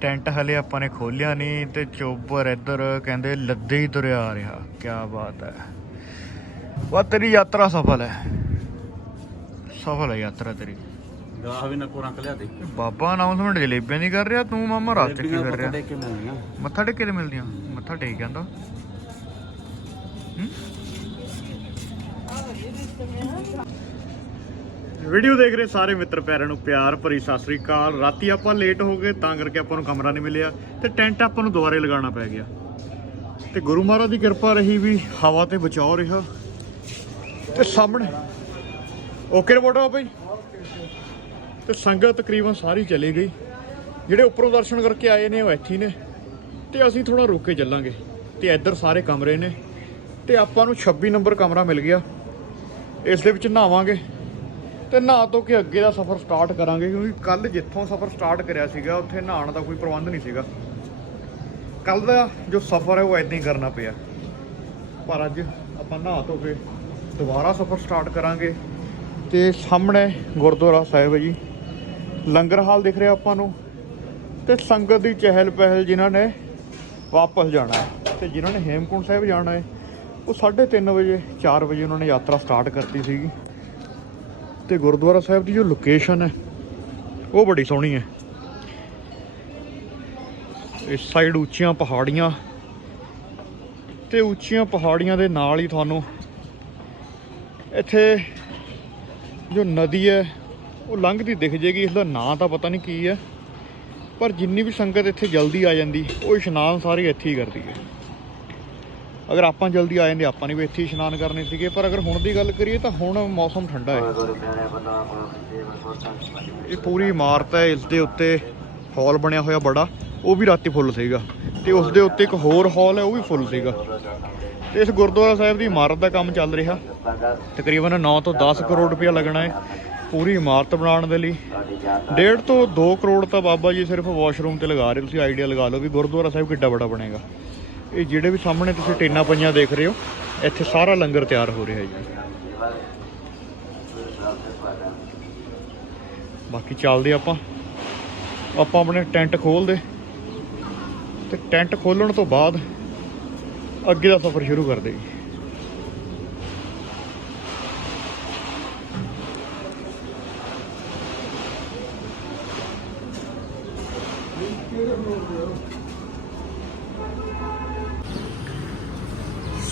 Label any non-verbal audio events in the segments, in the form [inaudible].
Tent ਹਲੇ ਆਪਾਂ ਨੇ ਖੋਲਿਆ ਨਹੀਂ ਤੇ ਚੋਬਰ ਇੱਧਰ ਕਹਿੰਦੇ ਲੱਦੇ ਹੀ ਤੁਰਿਆ ਆ ਰਿਹਾ। ਕੀ ਬਾਤ ਹੈ। ਵਾ ਤੇਰੀ ਯਾਤਰਾ ਸਫਲ ਹੈ। ਸਫਲ ਹੈ ਯਾਤਰਾ ਤੇਰੀ। ਗਾਹ ਵੀ ਨਾ ਕੋਰਾਂ ਲਿਆ ਦੇ। ਬਾਬਾ ਅਨਾਉਂਸਮੈਂਟ ਜਲੇਬੀਆਂ ਦੀ ਕਰ ਰਿਹਾ ਤੂੰ ਮਾਮਾ ਰਾਸਤੇ ਕੀ ਕਰ ਰਿਹਾ। ਕੇ ਮੱਥਾ ਟੇਕੇ ਤੇ ਮਿਲਦੀਆਂ। ਮੱਥਾ ਟੇਕ ਜਾਂਦਾ ਵੀਡੀਓ ਦੇਖ ਰਹੇ ਸਾਰੇ ਮਿੱਤਰ ਪਿਆਰਿਆਂ ਨੂੰ ਪਿਆਰ ਭਰੀ ਸਤਿ ਸ੍ਰੀ ਅਕਾਲ। ਰਾਤੀ ਆਪਾਂ ਲੇਟ ਹੋ ਗਏ, ਤਾਂ ਕਰਕੇ ਆਪਾਂ ਨੂੰ ਕਮਰਾ ਨਹੀਂ ਮਿਲਿਆ ਤੇ ਟੈਂਟ ਆਪਾਂ ਨੂੰ ਦੁਬਾਰੇ ਲਗਾਉਣਾ ਪੈ ਗਿਆ। ਤੇ ਗੁਰੂ ਮਹਾਰਾਜ ਦੀ ਕਿਰਪਾ ਰਹੀ ਵੀ ਹਵਾ ਤੇ ਬਚਾਓ ਰਿਹਾ। ਤੇ ਸਾਹਮਣੇ ਓਕੇ ਰਿਪੋਰਟ ਆ ਭਾਈ। ਤੇ ਸੰਗਤ ਤਕਰੀਬਨ ਸਾਰੀ ਚਲੀ ਗਈ। ਜਿਹੜੇ ਉੱਪਰੋਂ ਦਰਸ਼ਨ ਕਰਕੇ ਆਏ ਨੇ, ਉਹ ਇੱਥੇ ਹੀ ਨੇ। ਤੇ ਅਸੀਂ ਥੋੜਾ ਰੁਕ ਕੇ ਚੱਲਾਂਗੇ। ਤੇ ਇੱਧਰ ਸਾਰੇ ਕਮਰੇ ਨੇ। ਤੇ ਆਪਾਂ ਨੂੰ 26 ਨੰਬਰ ਕਮਰਾ ਮਿਲ ਗਿਆ। ਇਸ ਦੇ ਵਿੱਚ ਨਹਾਵਾਂਗੇ। ਤੇ ਨਹਾ ਧੋ ਕੇ ਅੱਗੇ ਦਾ ਸਫ਼ਰ ਸਟਾਰਟ ਕਰਾਂਗੇ, ਕਿਉਂਕਿ ਕੱਲ ਜਿੱਥੋਂ ਸਫ਼ਰ ਸਟਾਰਟ ਕਰਿਆ ਸੀਗਾ, ਉੱਥੇ ਨਹਾਉਣ ਦਾ ਕੋਈ ਪ੍ਰਬੰਧ ਨਹੀਂ ਸੀਗਾ। ਕੱਲ ਦਾ ਜੋ ਸਫ਼ਰ ਹੈ, ਉਹ ਐਦਾਂ ਹੀ ਕਰਨਾ ਪਿਆ। ਪਰ ਅੱਜ ਆਪਾਂ ਨਹਾ ਧੋ ਕੇ ਦੁਬਾਰਾ ਸਫ਼ਰ ਸਟਾਰਟ ਕਰਾਂਗੇ। ਤੇ ਸਾਹਮਣੇ ਗੁਰਦੁਆਰਾ ਸਾਹਿਬ ਹੈ ਜੀ। ਲੰਗਰ ਹਾਲ ਦਿਖ ਰਿਹਾ ਆਪਾਂ ਨੂੰ। ਤੇ ਸੰਗਤ ਦੀ ਚਹਿਲ ਪਹਿਲ ਜਿਨ੍ਹਾਂ ਨੇ ਵਾਪਸ ਜਾਣਾ ਹੈ, ਤੇ ਜਿਨ੍ਹਾਂ ਨੇ ਹੇਮਕੁੰਟ ਸਾਹਿਬ ਜਾਣਾ ਹੈ, ਉਹ 3:30 ਵਜੇ 4 ਵਜੇ ਉਹਨਾਂ ਨੇ ਯਾਤਰਾ ਸਟਾਰਟ ਕਰਤੀ ਸੀਗੀ। ਤੇ ਗੁਰਦੁਆਰਾ ਸਾਹਿਬ ਦੀ ਜੋ ਲੋਕੇਸ਼ਨ ਹੈ, ਉਹ ਬੜੀ ਸੋਹਣੀ ਹੈ। ਇਸ ਸਾਈਡ ਉੱਚੀਆਂ ਪਹਾੜੀਆਂ ਤੇ ਉੱਚੀਆਂ ਪਹਾੜੀਆਂ ਦੇ ਨਾਲ ਹੀ ਤੁਹਾਨੂੰ ਇੱਥੇ ਜੋ ਨਦੀ ਹੈ, ਉਹ ਲੰਘਦੀ ਦਿਖ ਜੇਗੀ ਇਸ ਦਾ ਨਾਂ ਤਾਂ ਪਤਾ ਨਹੀਂ ਕੀ ਹੈ, ਪਰ ਜਿੰਨੀ ਵੀ ਸੰਗਤ ਇੱਥੇ ਜਲਦੀ ਆ ਜਾਂਦੀ, ਉਹ ਇਸ਼ਨਾਨ ਸਾਰੇ ਇੱਥੇ ਹੀ ਕਰਦੀ ਹੈ। ਅਗਰ ਆਪਾਂ ਜਲਦੀ ਆ ਜਾਂਦੇ, ਆਪਾਂ ਨਹੀਂ ਵੀ ਇੱਥੇ ਹੀ ਇਸ਼ਨਾਨ ਕਰਨੇ ਸੀਗੇ, ਪਰ ਅਗਰ ਹੁਣ ਦੀ ਗੱਲ ਕਰੀਏ ਤਾਂ ਹੁਣ ਮੌਸਮ ਠੰਡਾ ਹੈ। ਇਹ ਪੂਰੀ ਇਮਾਰਤ ਹੈ, ਇਸ ਦੇ ਉੱਤੇ ਹਾਲ ਬਣਿਆ ਹੋਇਆ ਬੜਾ, ਉਹ ਵੀ ਰਾਤੀ ਫੁੱਲ ਸੀਗਾ। ਤੇ ਉਸ ਦੇ ਉੱਤੇ ਇੱਕ ਹੋਰ ਹਾਲ ਹੈ, ਉਹ ਵੀ ਫੁੱਲ ਸੀਗਾ। ਤੇ ਇਸ ਗੁਰਦੁਆਰਾ ਸਾਹਿਬ ਦੀ ਇਮਾਰਤ ਦਾ ਕੰਮ ਚੱਲ ਰਿਹਾ। ਤਕਰੀਬਨ 9 ਤੋਂ 10 ਕਰੋੜ ਰੁਪਇਆ ਲੱਗਣਾ ਹੈ ਪੂਰੀ ਇਮਾਰਤ ਬਣਾਉਣ ਦੇ ਲਈ। ਡੇਢ ਤੋਂ 2 ਕਰੋੜ ਤਾਂ ਬਾਬਾ ਜੀ ਸਿਰਫ ਵਾਸ਼ਰੂਮ ਤੇ ਲਗਾ ਰਹੇ ਤੁਸੀਂ ਆਈਡੀਆ ਲਗਾ ਲਓ ਵੀ ਗੁਰਦੁਆਰਾ ਸਾਹਿਬ ਕਿੱਡਾ ਬੜਾ ਬਣੇਗਾ। ਇਹ ਜਿਹੜੇ ਵੀ ਸਾਹਮਣੇ ਤੁਸੀਂ ਟੇਨਾਂ ਪਈਆਂ ਦੇਖ ਰਹੇ ਹੋ, ਇੱਥੇ ਸਾਰਾ ਲੰਗਰ ਤਿਆਰ ਹੋ ਰਿਹਾ ਜੀ। ਬਾਕੀ ਚੱਲਦੇ ਆਪਾਂ। ਆਪਾਂ ਆਪਣੇ ਟੈਂਟ ਖੋਲਦੇ ਤੇ ਟੈਂਟ ਖੋਲਣ ਤੋਂ ਬਾਅਦ ਅੱਗੇ ਦਾ ਸਫ਼ਰ ਸ਼ੁਰੂ ਕਰਦੇ ਜੀ।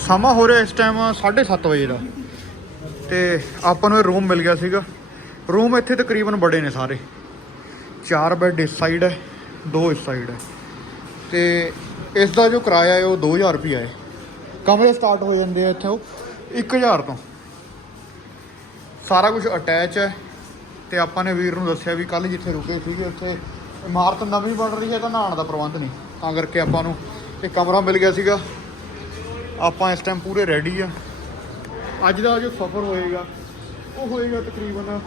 ਸਮਾਂ ਹੋ ਰਿਹਾ ਇਸ ਟਾਈਮ 7:30 ਵਜੇ ਦਾ। ਤੇ ਆਪਾਂ ਨੂੰ ਇਹ ਰੂਮ ਮਿਲ ਗਿਆ ਸੀਗਾ। ਰੂਮ ਇੱਥੇ ਤਕਰੀਬਨ ਬੜੇ ਨੇ ਸਾਰੇ। ਚਾਰ ਬੈੱਡ ਇਸ ਸਾਈਡ ਹੈ, ਦੋ ਇਸ ਸਾਈਡ ਹੈ। ਤੇ ਇਸ ਦਾ ਜੋ ਕਿਰਾਇਆ ਹੈ, ਉਹ 2000 ਰੁਪਿਆ ਹੈ। ਕਮਰੇ ਸਟਾਰਟ ਹੋ ਜਾਂਦੇ ਆ ਇੱਥੇ ਉਹ 1000 ਤੋਂ। ਸਾਰਾ ਕੁਝ ਅਟੈਚ ਹੈ। ਤੇ ਆਪਾਂ ਨੇ ਵੀਰ ਨੂੰ ਦੱਸਿਆ ਵੀ ਕੱਲ ਜਿੱਥੇ ਰੁਕੇ ਸੀਗੇ, ਉੱਥੇ ਇਮਾਰਤ ਨਵੀਂ ਬਣ ਰਹੀ ਹੈ ਤਾਂ ਨਹਾਉਣ ਦਾ ਪ੍ਰਬੰਧ ਨਹੀਂ। ਤਾਂ ਕਰਕੇ ਆਪਾਂ ਨੂੰ ਇਹ ਕਮਰਾ ਮਿਲ ਗਿਆ ਸੀਗਾ। ਆਪਾਂ ਇਸ ਟਾਈਮ ਪੂਰੇ ਰੈਡੀ ਆ। ਅੱਜ ਦਾ ਜੋ ਸਫ਼ਰ ਹੋਏਗਾ, ਉਹ ਹੋਏਗਾ ਤਕਰੀਬਨ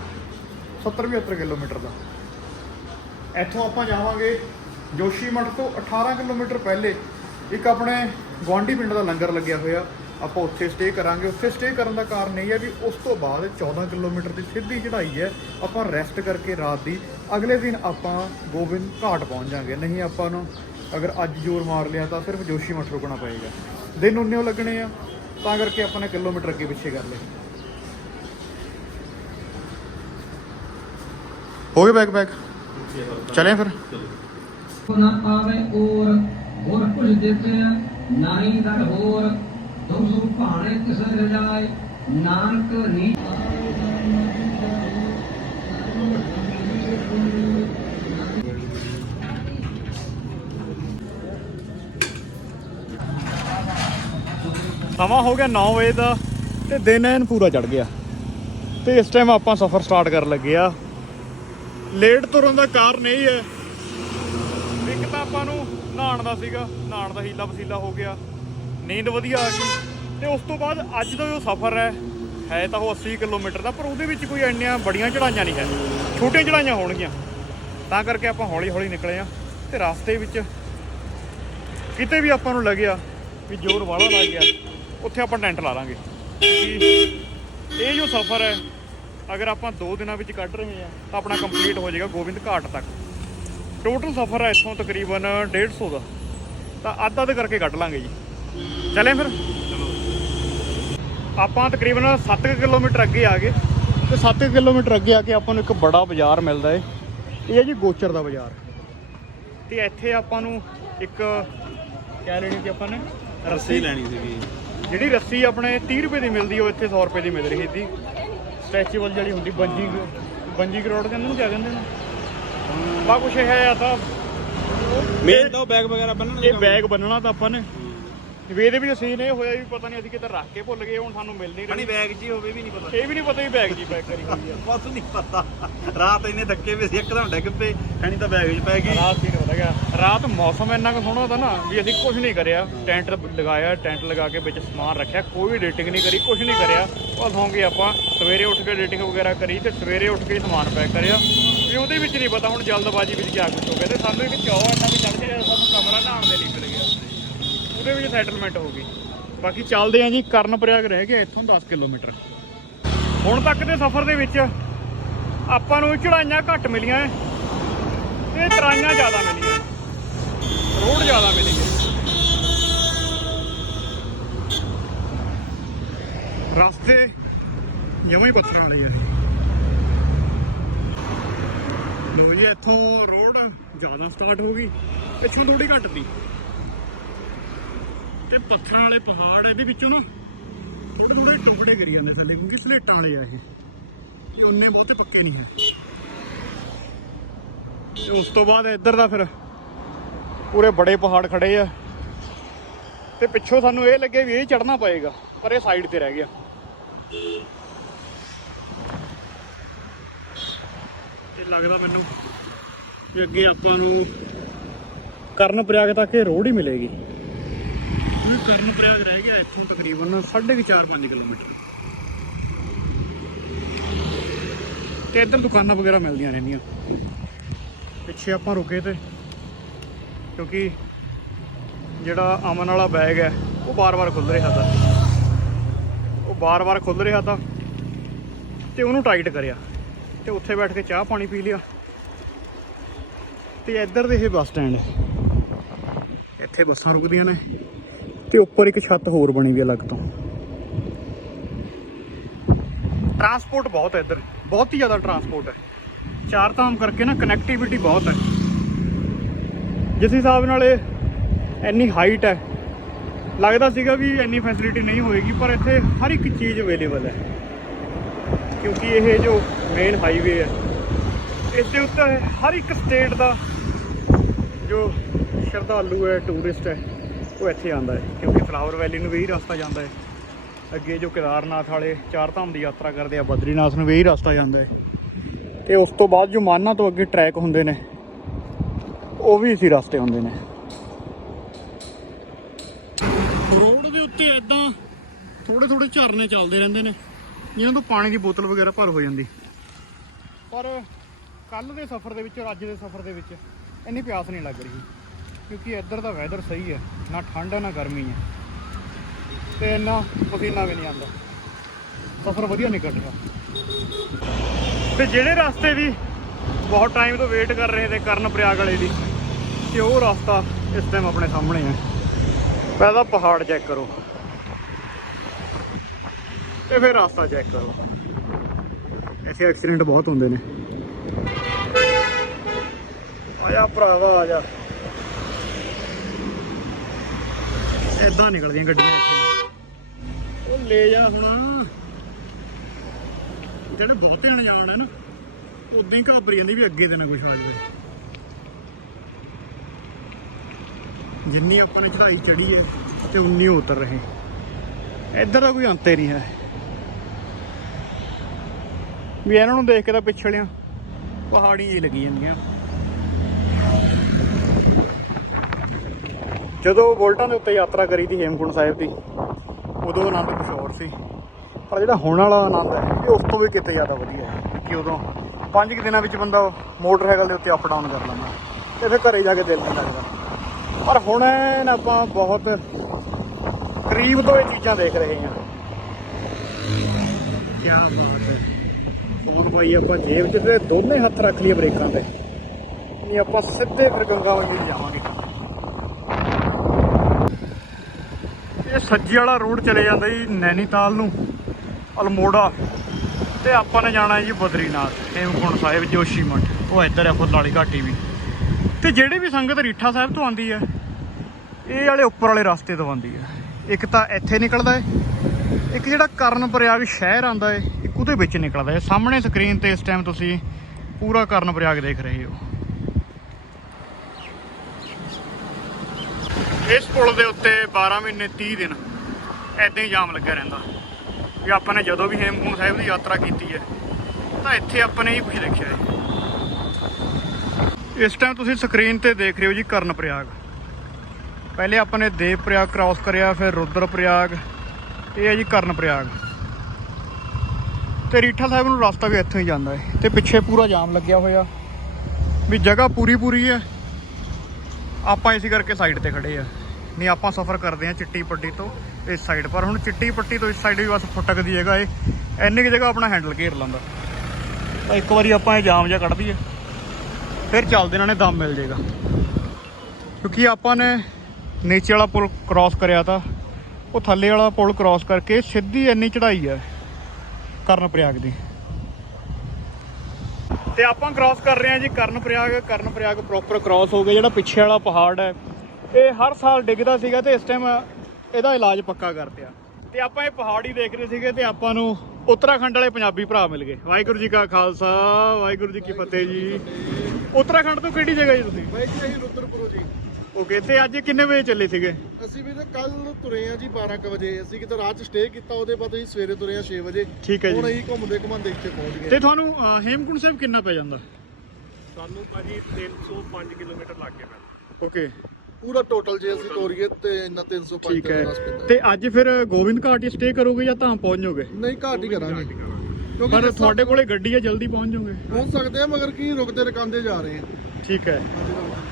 70-75 ਕਿਲੋਮੀਟਰ ਦਾ। ਇੱਥੋਂ ਆਪਾਂ ਜਾਵਾਂਗੇ ਜੋਸ਼ੀਮਠ ਤੋਂ 18 ਕਿਲੋਮੀਟਰ ਪਹਿਲੇ ਇੱਕ ਆਪਣੇ ਗੁਆਂਢੀ ਪਿੰਡ ਦਾ ਲੰਗਰ ਲੱਗਿਆ ਹੋਇਆ। ਆਪਾਂ ਉੱਥੇ ਸਟੇ ਕਰਾਂਗੇ। ਉੱਥੇ ਸਟੇ ਕਰਨ ਦਾ ਕਾਰਨ ਇਹ ਹੈ ਵੀ ਉਸ ਤੋਂ ਬਾਅਦ 14 ਕਿਲੋਮੀਟਰ ਦੀ ਸਿੱਧੀ ਚੜ੍ਹਾਈ ਹੈ। ਆਪਾਂ ਰੈਸਟ ਕਰਕੇ ਰਾਤ ਦੀ ਅਗਲੇ ਦਿਨ ਆਪਾਂ ਗੋਬਿੰਦ ਘਾਟ ਪਹੁੰਚ ਜਾਾਂਗੇ। ਨਹੀਂ ਆਪਾਂ ਨੂੰ ਅਗਰ ਅੱਜ ਜ਼ੋਰ ਮਾਰ ਲਿਆ ਤਾਂ ਸਿਰਫ ਜੋਸ਼ੀਮਠ ਰੁਕਣਾ ਪਏਗਾ। ਦਿਨ ਉਨੇ ਲੱਗਣੇ ਆ, ਤਾਂ ਕਰਕੇ ਆਪਾਂ ਨੇ ਕਿਲੋਮੀਟਰ ਅੱਗੇ ਪਿੱਛੇ ਕਰ ਲਏ। ਹੋ ਗਿਆ ਬੈਕ ਬੈਕ ਚਲੇ ਫਿਰ? ਨਾ ਪਾਵੇ ਔਰ ਹੋਰ ਕੁਝ ਦਿੱਤੇ ਨਹੀਂ ਦੜ ਹੋਰ। ਤੁਮ ਸੁ ਭਾਣੇ ਕਿਸੇ ਰਜਾਏ ਨਾਨਕ ਨੀ ਸਮਾਂ ਹੋ ਗਿਆ 9 ਵਜੇ ਦਾ ਤੇ ਦਿਨ ਐਨ ਪੂਰਾ ਚੜ ਗਿਆ। ਤੇ ਇਸ ਟਾਈਮ ਆਪਾਂ ਸਫ਼ਰ ਸਟਾਰਟ ਕਰਨ ਲੱਗੇ ਆ। ਲੇਟ ਤੁਰਨ ਦਾ ਕਾਰਨ ਇਹ ਹੈ, ਇੱਕ ਤਾਂ ਆਪਾਂ ਨੂੰ ਨਹਾਉਣ ਦਾ ਸੀਗਾ, ਨਹਾਉਣ ਦਾ ਹੀਲਾ ਵਸੀਲਾ ਹੋ ਗਿਆ, ਨੀਂਦ ਵਧੀਆ ਆ ਗਈ। ਤੇ ਉਸ ਤੋਂ ਬਾਅਦ ਅੱਜ ਦਾ ਜੋ ਸਫ਼ਰ ਹੈ ਹੈ ਤਾਂ ਉਹ 80 ਕਿਲੋਮੀਟਰ ਦਾ, ਪਰ ਉਹਦੇ ਵਿੱਚ ਕੋਈ ਇੰਨੀਆਂ ਬੜੀਆਂ ਚੜਾਈਆਂ ਨਹੀਂ ਹੈ। ਛੋਟੀਆਂ ਚੜਾਈਆਂ ਹੋਣਗੀਆਂ। ਤਾਂ ਕਰਕੇ ਆਪਾਂ ਹੌਲੀ ਹੌਲੀ ਨਿਕਲੇ ਆ ਤੇ ਰਸਤੇ ਵਿੱਚ ਕਿਤੇ ਵੀ ਆਪਾਂ ਨੂੰ ਲੱਗਿਆ ਵੀ ਜ਼ੋਰ ਵਾਲਾ ਲੱਗ ਗਿਆ। ਉੱਥੇ ਆਪਾਂ ਟੈਂਟ ਲਾ ਲਾਂਗੇ। ਇਹ ਜੋ ਸਫ਼ਰ ਹੈ, ਅਗਰ ਆਪਾਂ 2 ਦਿਨਾਂ ਵਿੱਚ ਕੱਢ ਰਹੇ ਹਾਂ, ਤਾਂ ਆਪਣਾ ਕੰਪਲੀਟ ਹੋ ਜਾਏਗਾ ਗੋਬਿੰਦ ਘਾਟ ਤੱਕ। ਟੋਟਲ ਸਫ਼ਰ ਹੈ ਇੱਥੋਂ ਤਕਰੀਬਨ 150 ਦਾ। ਤਾਂ ਅੱਧ ਅੱਧ ਕਰਕੇ ਕੱਢ ਲਾਂਗੇ ਜੀ। ਚਲੇ ਫਿਰ? ਆਪਾਂ ਤਕਰੀਬਨ 7 ਕਿਲੋਮੀਟਰ ਅੱਗੇ ਆ ਗਏ। ਤੇ 7 ਕਿਲੋਮੀਟਰ ਅੱਗੇ ਆ ਕੇ ਆਪਾਂ ਨੂੰ ਇੱਕ ਬੜਾ ਬਾਜ਼ਾਰ ਮਿਲਦਾ ਏ। ਇਹ ਹੈ ਜੀ ਗੋਚਰ ਦਾ ਬਾਜ਼ਾਰ। ਤੇ ਇੱਥੇ ਆਪਾਂ ਨੂੰ ਇੱਕ, ਕਹਿ ਲੈਣੀ ਸੀ ਆਪਾਂ ਨੇ ਰੱਸੀ ਲੈਣੀ ਸੀਗੀ। ਜਿਹੜੀ ਰੱਸੀ ਆਪਣੇ 30 ਰੁਪਏ ਦੀ ਮਿਲਦੀ ਉਹ ਇੱਥੇ 100 ਰੁਪਏ ਦੀ ਮਿਲ ਰਹੀ ਸੀ। ਸਟ੍ਰੈਚੇਬਲ ਜਿਹੜੀ ਹੁੰਦੀ ਬੰਜੀ ਬੰਜੀ ਕਰੋੜ ਕਹਿੰਦੇ ਨੂੰ ਕਿਆ ਕਹਿੰਦੇ ਨੇ? ਬਾ ਕੁਛ ਹੈ ਤਾਂ ਮੇਨ ਤਾਂ ਬੈਗ ਵਗੈਰਾ ਬੰਨਣ ਇਹ ਬੈਗ ਬੰਨਣਾ ਤਾਂ ਆਪਾਂ ਨੇ। ਵੀ ਇਹਦੇ ਵੀ ਅਸੀਂ ਨੇ ਹੋਇਆ ਵੀ ਪਤਾ ਨਹੀਂ ਅਸੀਂ ਕਿਤੇ ਰੱਖ ਕੇ ਭੁੱਲ ਗਏ ਹੁਣ ਸਾਨੂੰ ਮਿਲ ਨਹੀਂ ਹਣੀ ਰਹੀ। ਬੈਗ ਜੀ ਹੋਵੇ ਵੀ ਨਹੀਂ ਪਤਾ। ਇਹ ਵੀ ਨਹੀਂ ਪਤਾ ਵੀ ਬੈਗ ਜੀ ਪੈਕ ਕਰੀ ਹੋਈ ਆ। ਬਸ ਨਹੀਂ ਪਤਾ। ਰਾਤ ਇੰਨੇ ਧੱਕੇ ਵੇ ਸੀ ਇੱਕਦਮ ਡਿੱਗ ਪਏ ਹਣੀ ਤਾਂ ਬੈਗ 'ਚ ਪੈ ਗਈ। ਰਾਤ ਸੀ ਪਤਾ ਗਿਆ ਰਾਤ ਮੌਸਮ ਇੰਨਾ ਕੁ ਸੋਹਣਾ था ਨਾ ਵੀ ਅਸੀਂ ਕੁਝ ਨਹੀਂ ਕਰਿਆ। ਟੈਂਟ ਲਗਾਇਆ ਟੈਂਟ ਲਗਾ ਕੇ ਵਿੱਚ ਸਮਾਨ ਰੱਖਿਆ ਕੋਈ ਰੇਟਿੰਗ ਨਹੀਂ ਕਰੀ ਕੁਝ ਨਹੀਂ ਕਰਿਆ। ਬਸ ਹੋਂਗੇ ਆਪਾਂ ਸਵੇਰੇ ਉੱਠ ਕੇ ਰੇਟਿੰਗ ਵਗੈਰਾ ਕਰੀ ਤੇ ਸਵੇਰੇ ਉੱਠ ਕੇ ਹੀ ਸਮਾਨ ਪੈਕ ਕਰਿਆ। ਵੀ ਉਹਦੇ ਵਿੱਚ ਨਹੀਂ ਪਤਾ ਹੁਣ ਜਲਦਬਾਜ਼ੀ ਵਿੱਚ ਕਿਆ ਕੁਝ ਹੋ ਗਿਆ ਤੇ ਸਾਨੂੰ ਇੱਕ ਚਾਹ ਇੰਨਾ ਵੀ ਚੜ ਗਿਆ ਸਾਨੂੰ ਕਮਰਾ ਨਹਾਉਣ ਦੇ ਲਈ ਮਿਲ ਉਹਦੇ ਵਿੱਚ ਸੈਟਲਮੈਂਟ ਹੋ ਗਈ। ਬਾਕੀ ਚੱਲਦੇ ਆਂ ਜੀ ਕਰਨ ਪ੍ਰਯਾਗ ਰਹਿ ਗਿਆ ਇੱਥੋਂ 10 ਕਿਲੋਮੀਟਰ। ਹੁਣ ਤੱਕ ਦੇ ਸਫ਼ਰ ਦੇ ਵਿੱਚ ਆਪਾਂ ਨੂੰ ਚੜਾਈਆਂ ਘੱਟ ਮਿਲੀਆਂ ਤੇ ਤਰਾਈਆਂ ਜ਼ਿਆਦਾ ਮਿਲੀਆਂ। ਰੋਡ ਜ਼ਿਆਦਾ ਮਿਲੀ ਰਸਤੇ ਜਮਾਂ ਪੱਥਰਾਂ ਵਾਲੇ ਆ। ਲੋ ਜੀ, ਇੱਥੋਂ ਰੋਡ ਜ਼ਿਆਦਾ ਸਟਾਰਟ ਹੋ ਗਈ ਇੱਥੋਂ ਥੋੜੀ ਘੱਟ ਤੀ। ਤੇ ਪੱਥਰਾਂ ਵਾਲੇ ਪਹਾੜ ਇਹਦੇ ਵਿੱਚੋਂ ਨਾ ਥੋੜੇ ਥੋੜੇ ਟੁਕੜੇ ਕਰੀ ਜਾਂਦੇ ਥੱਲੇ ਕਿਉਂਕਿ ਸਲੇਟਾਂ ਵਾਲੇ ਆ ਇਹ। ਇਹ ਉਨੇ ਬਹੁਤੇ ਪੱਕੇ ਨਹੀਂ ਹੈ। ਤੇ ਉਸ ਤੋਂ ਬਾਅਦ ਇੱਧਰ ਦਾ ਫਿਰ ਪੂਰੇ ਬੜੇ ਪਹਾੜ ਖੜੇ ਆ। ਤੇ ਪਿੱਛੋਂ ਸਾਨੂੰ ਇਹ ਲੱਗੇ ਵੀ ਇਹ ਚੜਨਾ ਪਏਗਾ, ਪਰ ਇਹ ਸਾਈਡ ਤੇ ਰਹਿ ਗਿਆ। ਤੇ ਲੱਗਦਾ ਮੈਨੂੰ ਵੀ ਅੱਗੇ ਆਪਾਂ ਨੂੰ ਕਰਨ ਪ੍ਰਯਾਗ ਤੱਕ ਇਹ ਰੋਡ ਹੀ ਮਿਲੇਗੀ। ਕਰਨ ਪ੍ਰਯਾਗ ਰਹਿ ਗਿਆ, ਇੱਥੋਂ ਤਕਰੀਬਨ 4.5 ਕਿਲੋਮੀਟਰ। ਤੇ ਇੱਧਰ ਦੁਕਾਨਾਂ ਵਗੈਰਾ ਮਿਲਦੀਆਂ ਰਹਿੰਦੀਆਂ। ਪਿੱਛੇ ਆਪਾਂ ਰੁਕੇ ਤੇ, ਕਿਉਂਕਿ ਜਿਹੜਾ ਅਮਨ ਵਾਲਾ ਬੈਗ ਹੈ, ਉਹ ਬਾਰ-ਬਾਰ ਖੁੱਲ ਰਿਹਾ ਤਾਂ। ਉਹ ਬਾਰ-ਬਾਰ ਖੁੱਲ ਰਿਹਾ ਤਾਂ, ਤੇ ਉਹਨੂੰ ਟਾਈਟ ਕਰਿਆ। ਤੇ ਉੱਥੇ ਬੈਠ ਕੇ ਚਾਹ ਪਾਣੀ ਪੀ ਲਿਆ। ਤੇ ਇੱਧਰ ਦੇ ਇਹ ਬੱਸ ਸਟੈਂਡ ਹੈ। ਇੱਥੇ ਬੱਸਾਂ ਰੁਕਦੀਆਂ ਨੇ। ਤੇ ਉੱਪਰ ਇੱਕ ਛੱਤ ਹੋਰ ਬਣੀ ਵੀ ਅਲੱਗ ਤੋਂ। ਟਰਾਂਸਪੋਰਟ ਬਹੁਤ ਹੈ ਇੱਧਰ। ਬਹੁਤ ਹੀ ਜ਼ਿਆਦਾ ਟਰਾਂਸਪੋਰਟ ਹੈ। ਚਾਰ ਧਾਮ ਕਰਕੇ ਨਾ ਕਨੈਕਟੀਵਿਟੀ ਬਹੁਤ ਹੈ। ਜਿਸ ਹਿਸਾਬ ਨਾਲ ਇਹ ਇੰਨੀ ਹਾਈਟ ਹੈ, ਲੱਗਦਾ ਸੀਗਾ ਵੀ ਇੰਨੀ ਫੈਸਿਲਿਟੀ ਨਹੀਂ ਹੋਏਗੀ, ਪਰ ਇੱਥੇ ਹਰ ਇੱਕ ਚੀਜ਼ ਅਵੇਲੇਬਲ ਹੈ। ਕਿਉਂਕਿ ਇਹ ਜੋ ਮੇਨ ਹਾਈਵੇ ਹੈ, ਇਸ ਦੇ ਉੱਤੇ ਹਰ ਇੱਕ ਸਟੇਟ ਦਾ ਜੋ ਸ਼ਰਧਾਲੂ ਹੈ ਟੂਰਿਸਟ ਹੈ ਉਹ ਇੱਥੇ ਆਉਂਦਾ ਹੈ, ਕਿਉਂਕਿ ਫਲਾਵਰ ਵੈਲੀ ਨੂੰ ਵੀ ਇਹੀ ਰਸਤਾ ਜਾਂਦਾ ਹੈ। ਅੱਗੇ ਜੋ ਕੇਦਾਰਨਾਥ ਵਾਲੇ ਚਾਰ ਧਾਮ ਦੀ ਯਾਤਰਾ ਕਰਦੇ ਆ, ਬਦਰੀਨਾਥ ਨੂੰ ਵੀ ਇਹੀ ਰਸਤਾ ਜਾਂਦਾ ਹੈ। ਤੇ ਉਸ ਤੋਂ ਬਾਅਦ ਜੋ ਮਾਨਾ ਤੋਂ ਅੱਗੇ ਟਰੈਕ ਹੁੰਦੇ ਨੇ, ਉਹ ਵੀ ਇਸੇ ਰਸਤੇ ਹੁੰਦੇ ਨੇ। ਰੋਡ ਦੇ ਉੱਤੇ ਐਦਾਂ ਥੋੜੇ ਥੋੜੇ ਝਰਨੇ ਚੱਲਦੇ ਰਹਿੰਦੇ ਨੇ ਜਿਹਨਾਂ ਤੋਂ ਪਾਣੀ ਦੀ ਬੋਤਲ ਵਗੈਰਾ ਭਰ ਹੋ ਜਾਂਦੀ। ਪਰ ਕੱਲ ਦੇ ਸਫ਼ਰ ਦੇ ਵਿੱਚ ਔਰ ਅੱਜ ਦੇ ਸਫ਼ਰ ਦੇ ਵਿੱਚ ਇੰਨੀ ਪਿਆਸ ਨਹੀਂ ਲੱਗ ਰਹੀ। ਕਿਉਂਕਿ ਇੱਧਰ ਦਾ ਵੈਦਰ ਸਹੀ ਹੈ, ਨਾ ਠੰਡ ਹੈ, ਨਾ ਗਰਮੀ ਹੈ। ਤੇ ਇੰਨਾ ਪਸੀਨਾ ਵੀ ਨਹੀਂ ਆਉਂਦਾ। ਸਫ਼ਰ ਵਧੀਆ ਨਿਕਲ ਰਿਹਾ। ਤੇ ਜਿਹੜੇ ਰਸਤੇ ਦੀ ਬਹੁਤ ਟਾਈਮ ਤੋਂ ਵੇਟ ਕਰ ਰਹੇ ਤੇ ਕਰਨ ਪ੍ਰਯਾਗ ਵਾਲੇ ਦੀ, ਤੇ ਉਹ ਰਸਤਾ ਇਸ ਟਾਈਮ ਆਪਣੇ ਸਾਹਮਣੇ ਹੈ। ਪਹਿਲਾਂ ਪਹਾੜ ਚੈੱਕ ਕਰੋ। ਤੇ ਫਿਰ ਰਸਤਾ ਚੈੱਕ ਕਰੋ। ਇੱਥੇ ਐਕਸੀਡੈਂਟ ਬਹੁਤ ਹੁੰਦੇ ਨੇ। ਆਇਆ ਭਰਾਵਾ ਆ ਜਾ ਇਦਾਂ ਨਿਕਲਦੀਆਂ ਗੱਡੀਆਂ ਇੱਥੇ। ਉਹ ਲੈ ਜਾ ਹੁਣ। ਜਿਹੜੇ ਬਹੁਤੇ ਅਣਜਾਣ ਹੈ ਉਦਾਂ ਹੀ ਘਾਬਰੀ ਜਾਂਦੀ ਵੀ ਅੱਗੇ ਤੇ ਨਾ ਕੁਝ ਹੋ ਜਾਵੇ ਜਿੰਨੀ ਆਪਾਂ ਨੇ ਚੜ੍ਹਾਈ ਚੜੀ ਹੈ ਤੇ ਉਨੀ ਉਤਰ ਰਹੇ। ਇੱਧਰ ਦਾ ਕੋਈ ਅੰਤ ਹੀ ਨਹੀਂ ਹੈ। ਵੀ ਇਹਨਾਂ ਨੂੰ ਦੇਖ ਕੇ ਤਾਂ ਪਿਛੜਿਆ ਪਹਾੜੀ ਜਿਹੀ ਲੱਗੀ ਜਾਂਦੀਆਂ। ਜਦੋਂ ਬੋਲਟਾਂ ਦੇ ਉੱਤੇ ਯਾਤਰਾ ਕਰੀ ਦੀ ਹੇਮਕੁੰਟ ਸਾਹਿਬ ਦੀ, ਉਦੋਂ ਆਨੰਦ ਕੁਛ ਹੋਰ ਸੀ। ਪਰ ਜਿਹੜਾ ਹੁਣ ਵਾਲਾ ਆਨੰਦ ਹੈ, ਇਹ ਉਸ ਤੋਂ ਵੀ ਕਿਤੇ ਜ਼ਿਆਦਾ ਵਧੀਆ ਹੈ ਕਿ ਉਦੋਂ ਪੰਜ ਕੁ ਦਿਨਾਂ ਵਿੱਚ ਬੰਦਾ ਮੋਟਰਸਾਈਕਲ ਦੇ ਉੱਤੇ ਅਪ ਡਾਊਨ ਕਰ ਲੈਂਦਾ ਤੇ ਫਿਰ ਘਰੇ ਜਾ ਕੇ ਦਿਲ ਨਹੀਂ ਲੱਗਦਾ। ਪਰ ਹੁਣ ਆਪਾਂ ਬਹੁਤ ਕਰੀਬ ਤੋਂ ਇਹ ਚੀਜ਼ਾਂ ਦੇਖ ਰਹੇ ਹਾਂ। ਕੀ ਬਾਤ ਹੈ। ਫੋਨ ਪਾਈ ਆਪਾਂ ਜੇਬ 'ਚ ਤੇ ਦੋਨੇ ਹੱਥ ਰੱਖ ਲਈਏ ਬ੍ਰੇਕਾਂ ਤੇ। ਨਹੀਂ, ਆਪਾਂ ਸਿੱਧੇ ਫਿਰ ਗੰਗਾ ਮੰਡੀ ਜਾਵਾਂਗੇ ਇਹ ਸੱਜੀ ਵਾਲਾ ਰੋਡ ਚਲੇ ਜਾਂਦਾ ਜੀ ਨੈਨੀਤਾਲ ਨੂੰ, ਅਲਮੋੜਾ। ਤੇ ਆਪਾਂ ਨੇ ਜਾਣਾ ਜੀ ਬਦਰੀਨਾਥ, ਹੇਮਕੁੰਟ ਸਾਹਿਬ, ਜੋਸ਼ੀ ਮੱਠ। ਉਹ ਇੱਧਰ ਹੈ ਫੁੱਲ ਵਾਲੀ ਘਾਟੀ ਵੀ। ਤੇ ਜਿਹੜੀ ਵੀ ਸੰਗਤ ਰੀਠਾ ਸਾਹਿਬ ਤੋਂ ਆਉਂਦੀ ਹੈ ਇਹ ਵਾਲੇ ਉੱਪਰ ਵਾਲੇ ਰਸਤੇ ਤੋਂ ਆਉਂਦੀ ਹੈ ਇੱਕ ਤਾਂ ਇੱਥੇ ਨਿਕਲਦਾ ਹੈ ਇੱਕ ਜਿਹੜਾ ਕਰਨ ਪ੍ਰਯਾਗ ਸ਼ਹਿਰ ਆਂਦਾ ਹੈ ਇੱਕ ਉਹਦੇ ਵਿੱਚ ਨਿਕਲਦਾ ਹੈ ਸਾਹਮਣੇ ਸਕਰੀਨ ਤੇ ਇਸ ਟਾਈਮ ਤੁਸੀਂ ਪੂਰਾ ਕਰਨ ਪ੍ਰਯਾਗ ਦੇਖ ਰਹੇ ਹੋ। ਇਸ ਪੁਲ ਦੇ ਉੱਤੇ 12 ਮਹੀਨੇ 30 ਦਿਨ ਐਦਾਂ ਹੀ ਜਾਮ ਲੱਗਿਆ ਰਹਿੰਦਾ। ਵੀ ਆਪਾਂ ਨੇ ਜਦੋਂ ਵੀ ਹੇਮਕੁੰਟ ਸਾਹਿਬ ਦੀ ਯਾਤਰਾ ਕੀਤੀ ਹੈ, ਤਾਂ ਇੱਥੇ ਆਪਾਂ ਨੇ ਹੀ ਕੁਝ ਦੇਖਿਆ ਹੈ। ਇਸ ਟਾਈਮ ਤੁਸੀਂ ਸਕਰੀਨ ਤੇ ਦੇਖ ਰਹੇ ਹੋ ਜੀ ਕਰਨ ਪ੍ਰਯਾਗ ਪਹਿਲੇ ਆਪਾਂ ਨੇ ਦੇਵ ਪ੍ਰਯਾਗ ਕ੍ਰਾਸ ਕਰਿਆ, ਫਿਰ ਰੁਦਰ ਪ੍ਰਯਾਗ ਇਹ ਹੈ ਜੀ ਕਰਨ ਪ੍ਰਯਾਗ ਤੇ ਰੀਠਾ ਸਾਹਿਬ ਨੂੰ ਰਸਤਾ ਵੀ ਇੱਥੋਂ ਹੀ ਜਾਂਦਾ ਹੈ, ਤੇ ਪਿੱਛੇ ਪੂਰਾ ਜਾਮ ਲੱਗਿਆ ਹੋਇਆ। ਵੀ ਜਗ੍ਹਾ ਪੂਰੀ ਪੂਰੀ ਹੈ, ਆਪਾਂ ਇਸੇ ਕਰਕੇ ਸਾਈਡ ਤੇ ਖੜੇ ਆ ਨਹੀਂ, ਆਪਾਂ ਸਫ਼ਰ ਕਰਦੇ ਹਾਂ ਚਿੱਟੀ ਪੱਟੀ ਤੋਂ ਇਸ ਸਾਈਡ ਪਰ ਹੁਣ ਚਿੱਟੀ ਪੱਟੀ ਤੋਂ ਇਸ ਸਾਈਡ ਵੀ ਬਸ ਫੁੱਟਕਦੀ ਹੈਗਾ ਇਹ ਏ। ਇੰਨੀ ਕੁ ਜਗ੍ਹਾ ਆਪਣਾ ਹੈਂਡਲ ਘੇਰ ਲੈਂਦਾ। ਤਾਂ ਇੱਕ ਵਾਰੀ ਆਪਾਂ ਇਹ ਜਾਮ ਜਿਹਾ ਕੱਢ ਦਈਏ, ਫਿਰ ਚੱਲਦੇ ਇਹਨਾਂ ਨੇ ਦਮ ਮਿਲ ਜੇਗਾ ਕਿਉਂਕਿ ਆਪਾਂ ਨੇ ਨੀਚੇ ਵਾਲਾ ਪੁਲ ਕ੍ਰਾਸ ਕਰਿਆ ਤਾਂ, ਉਹ ਥੱਲੇ ਵਾਲਾ ਪੁਲ ਕ੍ਰਾਸ ਕਰਕੇ ਸਿੱਧੀ ਇੰਨੀ ਚੜਾਈ ਹੈ ਕਰਨ ਪ੍ਰਯਾਗ ਦੀ। ਤੇ ਆਪਾਂ ਕ੍ਰਾਸ ਕਰ ਰਹੇ ਹਾਂ ਜੀ ਕਰਨ ਪ੍ਰਯਾਗ ਕਰਨ ਪ੍ਰਯਾਗ ਪ੍ਰੋਪਰ ਕ੍ਰਾਸ ਹੋ ਗਿਆ, ਜਿਹੜਾ ਪਿੱਛੇ ਵਾਲਾ ਪਹਾੜ ਹੈ। ਇਹ ਹਰ ਸਾਲ ਡਿੱਗਦਾ ਸੀਗਾ ਤੇ ਇਸ ਟਾਈਮ ਇਹਦਾ ਇਲਾਜ ਪੱਕਾ ਕਰਤਿਆ ਤੇ ਆਪਾਂ ਇਹ ਪਹਾੜ ਦੇਖ ਰਹੇ ਸੀਗੇ ਤੇ ਆਪਾਂ ਨੂੰ ਉੱਤਰਾਖੰਡ ਵਾਲੇ ਪੰਜਾਬੀ ਭਰਾ ਮਿਲ ਗਏ। ਵਾਹਿਗੁਰੂ ਜੀ ਕਾ ਖਾਲਸਾ ਵਾਹਿਗੁਰੂ ਜੀ ਕੀ ਫਤਿਹ ਜੀ। ਉੱਤਰਾਖੰਡ ਤੋਂ ਕਿਹੜੀ ਜਗ੍ਹਾ ਜੀ ਤੁਸੀਂ? ਬਾਈ ਜੀ ਅਸੀਂ ਰੁਦਰਪੁਰੋਂ ਜੀ। ਓਕੇ ਤੇ ਅੱਜ ਕਿੰਨੇ ਵਜੇ ਚੱਲੇ ਸੀਗੇ? ਅਸੀਂ ਵੀ ਕੱਲ ਤੁਰੇ ਆ ਜੀ 12 ਕੁ ਵਜੇ। ਅਸੀਂ ਕਿਤੇ ਰਾਤ ਸਟੇ ਕੀਤਾ ਉਹਦੇ ਬਾਅਦ ਅਸੀਂ ਸਵੇਰੇ ਤੁਰੇ ਆ 6 ਵਜੇ। ਠੀਕ ਹੈ ਹੁਣ ਜੀ ਅਸੀਂ ਘੁੰਮਦੇ ਘੁੰਮਦੇ ਇੱਥੇ ਪਹੁੰਚ ਤੇ ਗਏ ਤੁਹਾਨੂੰ ਅਹ, ਹੇਮਕੁੰਟ ਸਾਹਿਬ ਕਿੰਨਾ ਪੈ ਜਾਂਦਾ? ਸਾਨੂੰ ਭਾਜੀ 305 ਕਿਲੋਮੀਟਰ ਲੱਗ ਗਿਆ। ਓਕੇ ਪੂਰਾ ਟੋਟਲ ਜੇ ਅਸੀਂ ਤੋਰੀਏ ਤੇ ਇੰਨਾ 305 ਠੀਕ ਹੈ। ਤੇ ਅੱਜ ਫਿਰ ਗੋਬਿੰਦ ਘਾਟ ਹੀ ਸਟੇ ਕਰੋਗੇ ਜਾਂ ਤਾਂ ਪਹੁੰਚ ਜਾਓਗੇ ਨਹੀਂ ਘਾਟ ਹੀ ਕਰਾਂਗੇ। ਕਿਉਂਕਿ ਪਰ ਤੁਹਾਡੇ ਕੋਲੇ ਗੱਡੀ ਹੈ ਜਲਦੀ ਪਹੁੰਚ ਜਾਓਗੇ ਪਹੁੰਚ ਸਕਦੇ ਆ ਮਗਰ ਕੀ ਰੁਕਦੇ ਰਕਾਂਦੇ ਜਾ ਰਹੇ ਆ। ਠੀਕ ਹੈ।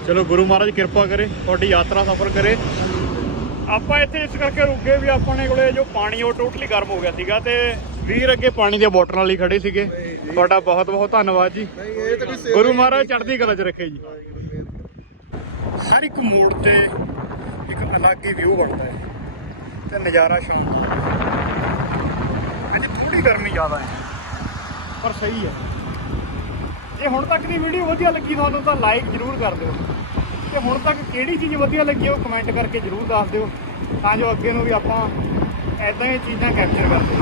ਚਲੋ ਗੁਰੂ ਮਹਾਰਾਜ ਕਿਰਪਾ ਕਰੇ ਤੁਹਾਡੀ ਯਾਤਰਾ ਸਫਰ ਕਰੇ। ਆਪਾਂ ਇੱਥੇ ਇਸ ਕਰਕੇ ਰੁਕੇ ਵੀ ਆਪਣੇ ਕੋਲੇ ਜੋ ਪਾਣੀ ਉਹ ਟੋਟਲੀ ਗਰਮ ਹੋ ਗਿਆ ਸੀਗਾ ਤੇ ਵੀਰ ਅੱਗੇ ਪਾਣੀ ਦੀਆਂ ਬੋਟਲਾਂ ਲਈ ਖੜੇ ਸੀਗੇ। ਤੁਹਾਡਾ ਬਹੁਤ ਬਹੁਤ ਧੰਨਵਾਦ ਜੀ। ਗੁਰੂ ਮਹਾਰਾਜ। ਚੜ੍ਹਦੀ ਕਲਾ 'ਚ ਰੱਖੇ ਜੀ। ਹਰ ਇੱਕ ਮੋੜ ਤੇ ਇੱਕ ਅਲੱਗ ਹੀ ਵਿਊ ਬਣਦਾ ਹੈ ਤੇ ਨਜ਼ਾਰਾ ਸ਼ੌਂਕ ਅੱਜ ਥੋੜੀ ਗਰਮੀ ਜ਼ਿਆਦਾ ਹੈ, ਪਰ ਸਹੀ ਹੈ। ਜੇ ਹੁਣ ਤੱਕ ਦੀ ਵੀਡੀਓ ਵਧੀਆ ਲੱਗੀ ਤੁਹਾਨੂੰ ਤਾਂ ਲਾਈਕ ਜ਼ਰੂਰ ਕਰ ਦਿਓ। ਤੇ ਹੁਣ ਤੱਕ ਕਿਹੜੀ ਚੀਜ਼ ਵਧੀਆ ਲੱਗੀ ਉਹ ਕਮੈਂਟ ਕਰਕੇ ਜ਼ਰੂਰ ਦੱਸ ਦਿਓ, ਤਾਂ ਜੋ ਅੱਗੇ ਨੂੰ ਵੀ ਆਪਾਂ ਐਦਾਂ ਹੀ ਚੀਜ਼ਾਂ ਕੈਪਚਰ ਕਰਦੇ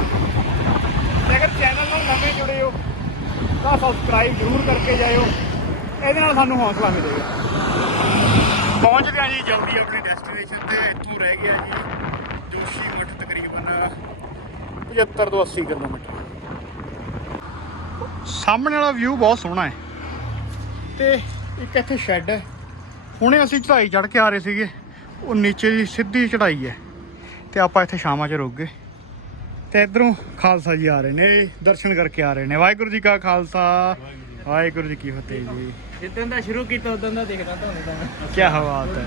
ਤੇ ਅਗਰ ਚੈਨਲ ਨਾਲ ਨਵੇਂ ਜੁੜੇ ਹੋ, ਤਾਂ ਸਬਸਕ੍ਰਾਈਬ ਜ਼ਰੂਰ ਕਰਕੇ ਜਾਇਓ। ਇਹਦੇ ਨਾਲ ਸਾਨੂੰ ਹੌਸਲਾ ਮਿਲੇਗਾ। ਪਹੁੰਚਦੇ ਆ ਜੀ ਜਲਦੀ ਆਪਣੀ ਡੈਸਟੀਨੇਸ਼ਨ ਤੇ। ਇੱਥੋਂ ਰਹਿ ਗਿਆ ਜੀ ਜੋਸ਼ੀ ਮਠ ਤਕਰੀਬਨ 75 ਤੋਂ 80 ਕਿਲੋਮੀਟਰ। ਸਾਹਮਣੇ ਵਾਲਾ ਵਿਊ ਬਹੁਤ ਸੋਹਣਾ ਹੈ। ਤੇ ਇੱਕ ਇੱਥੇ ਸ਼ੈੱਡ ਹੈ। ਹੁਣੇ ਅਸੀਂ ਚੜਾਈ ਚੜ ਕੇ ਆ ਰਹੇ ਸੀਗੇ। ਉਹ ਨੀਚੇ ਦੀ ਸਿੱਧੀ ਚੜਾਈ ਹੈ। ਤੇ ਆਪਾਂ ਇੱਥੇ ਸ਼ਾਮਾਂ 'ਚ ਰੁਕ ਗਏ। ਤੇ ਇਧਰੋਂ ਖਾਲਸਾ ਜੀ ਆ ਰਹੇ ਨੇ, ਦਰਸ਼ਨ ਕਰਕੇ ਆ ਰਹੇ ਨੇ। ਵਾਹਿਗੁਰੂ ਜੀ ਕਾ ਖਾਲਸਾ। ਵਾਹਿਗੁਰੂ ਜੀ ਕੀ ਫਤਿਹ ਜੀ। ਜਿੱਦਾਂ ਦਾ ਸ਼ੁਰੂ ਕੀਤਾ ਉਦੋਂ ਦਾ ਦੇਖਦਾ ਤੁਹਾਨੂੰ ਤਾਂ ਮੈਂ। ਕੀ ਬਾਤ ਹੈ।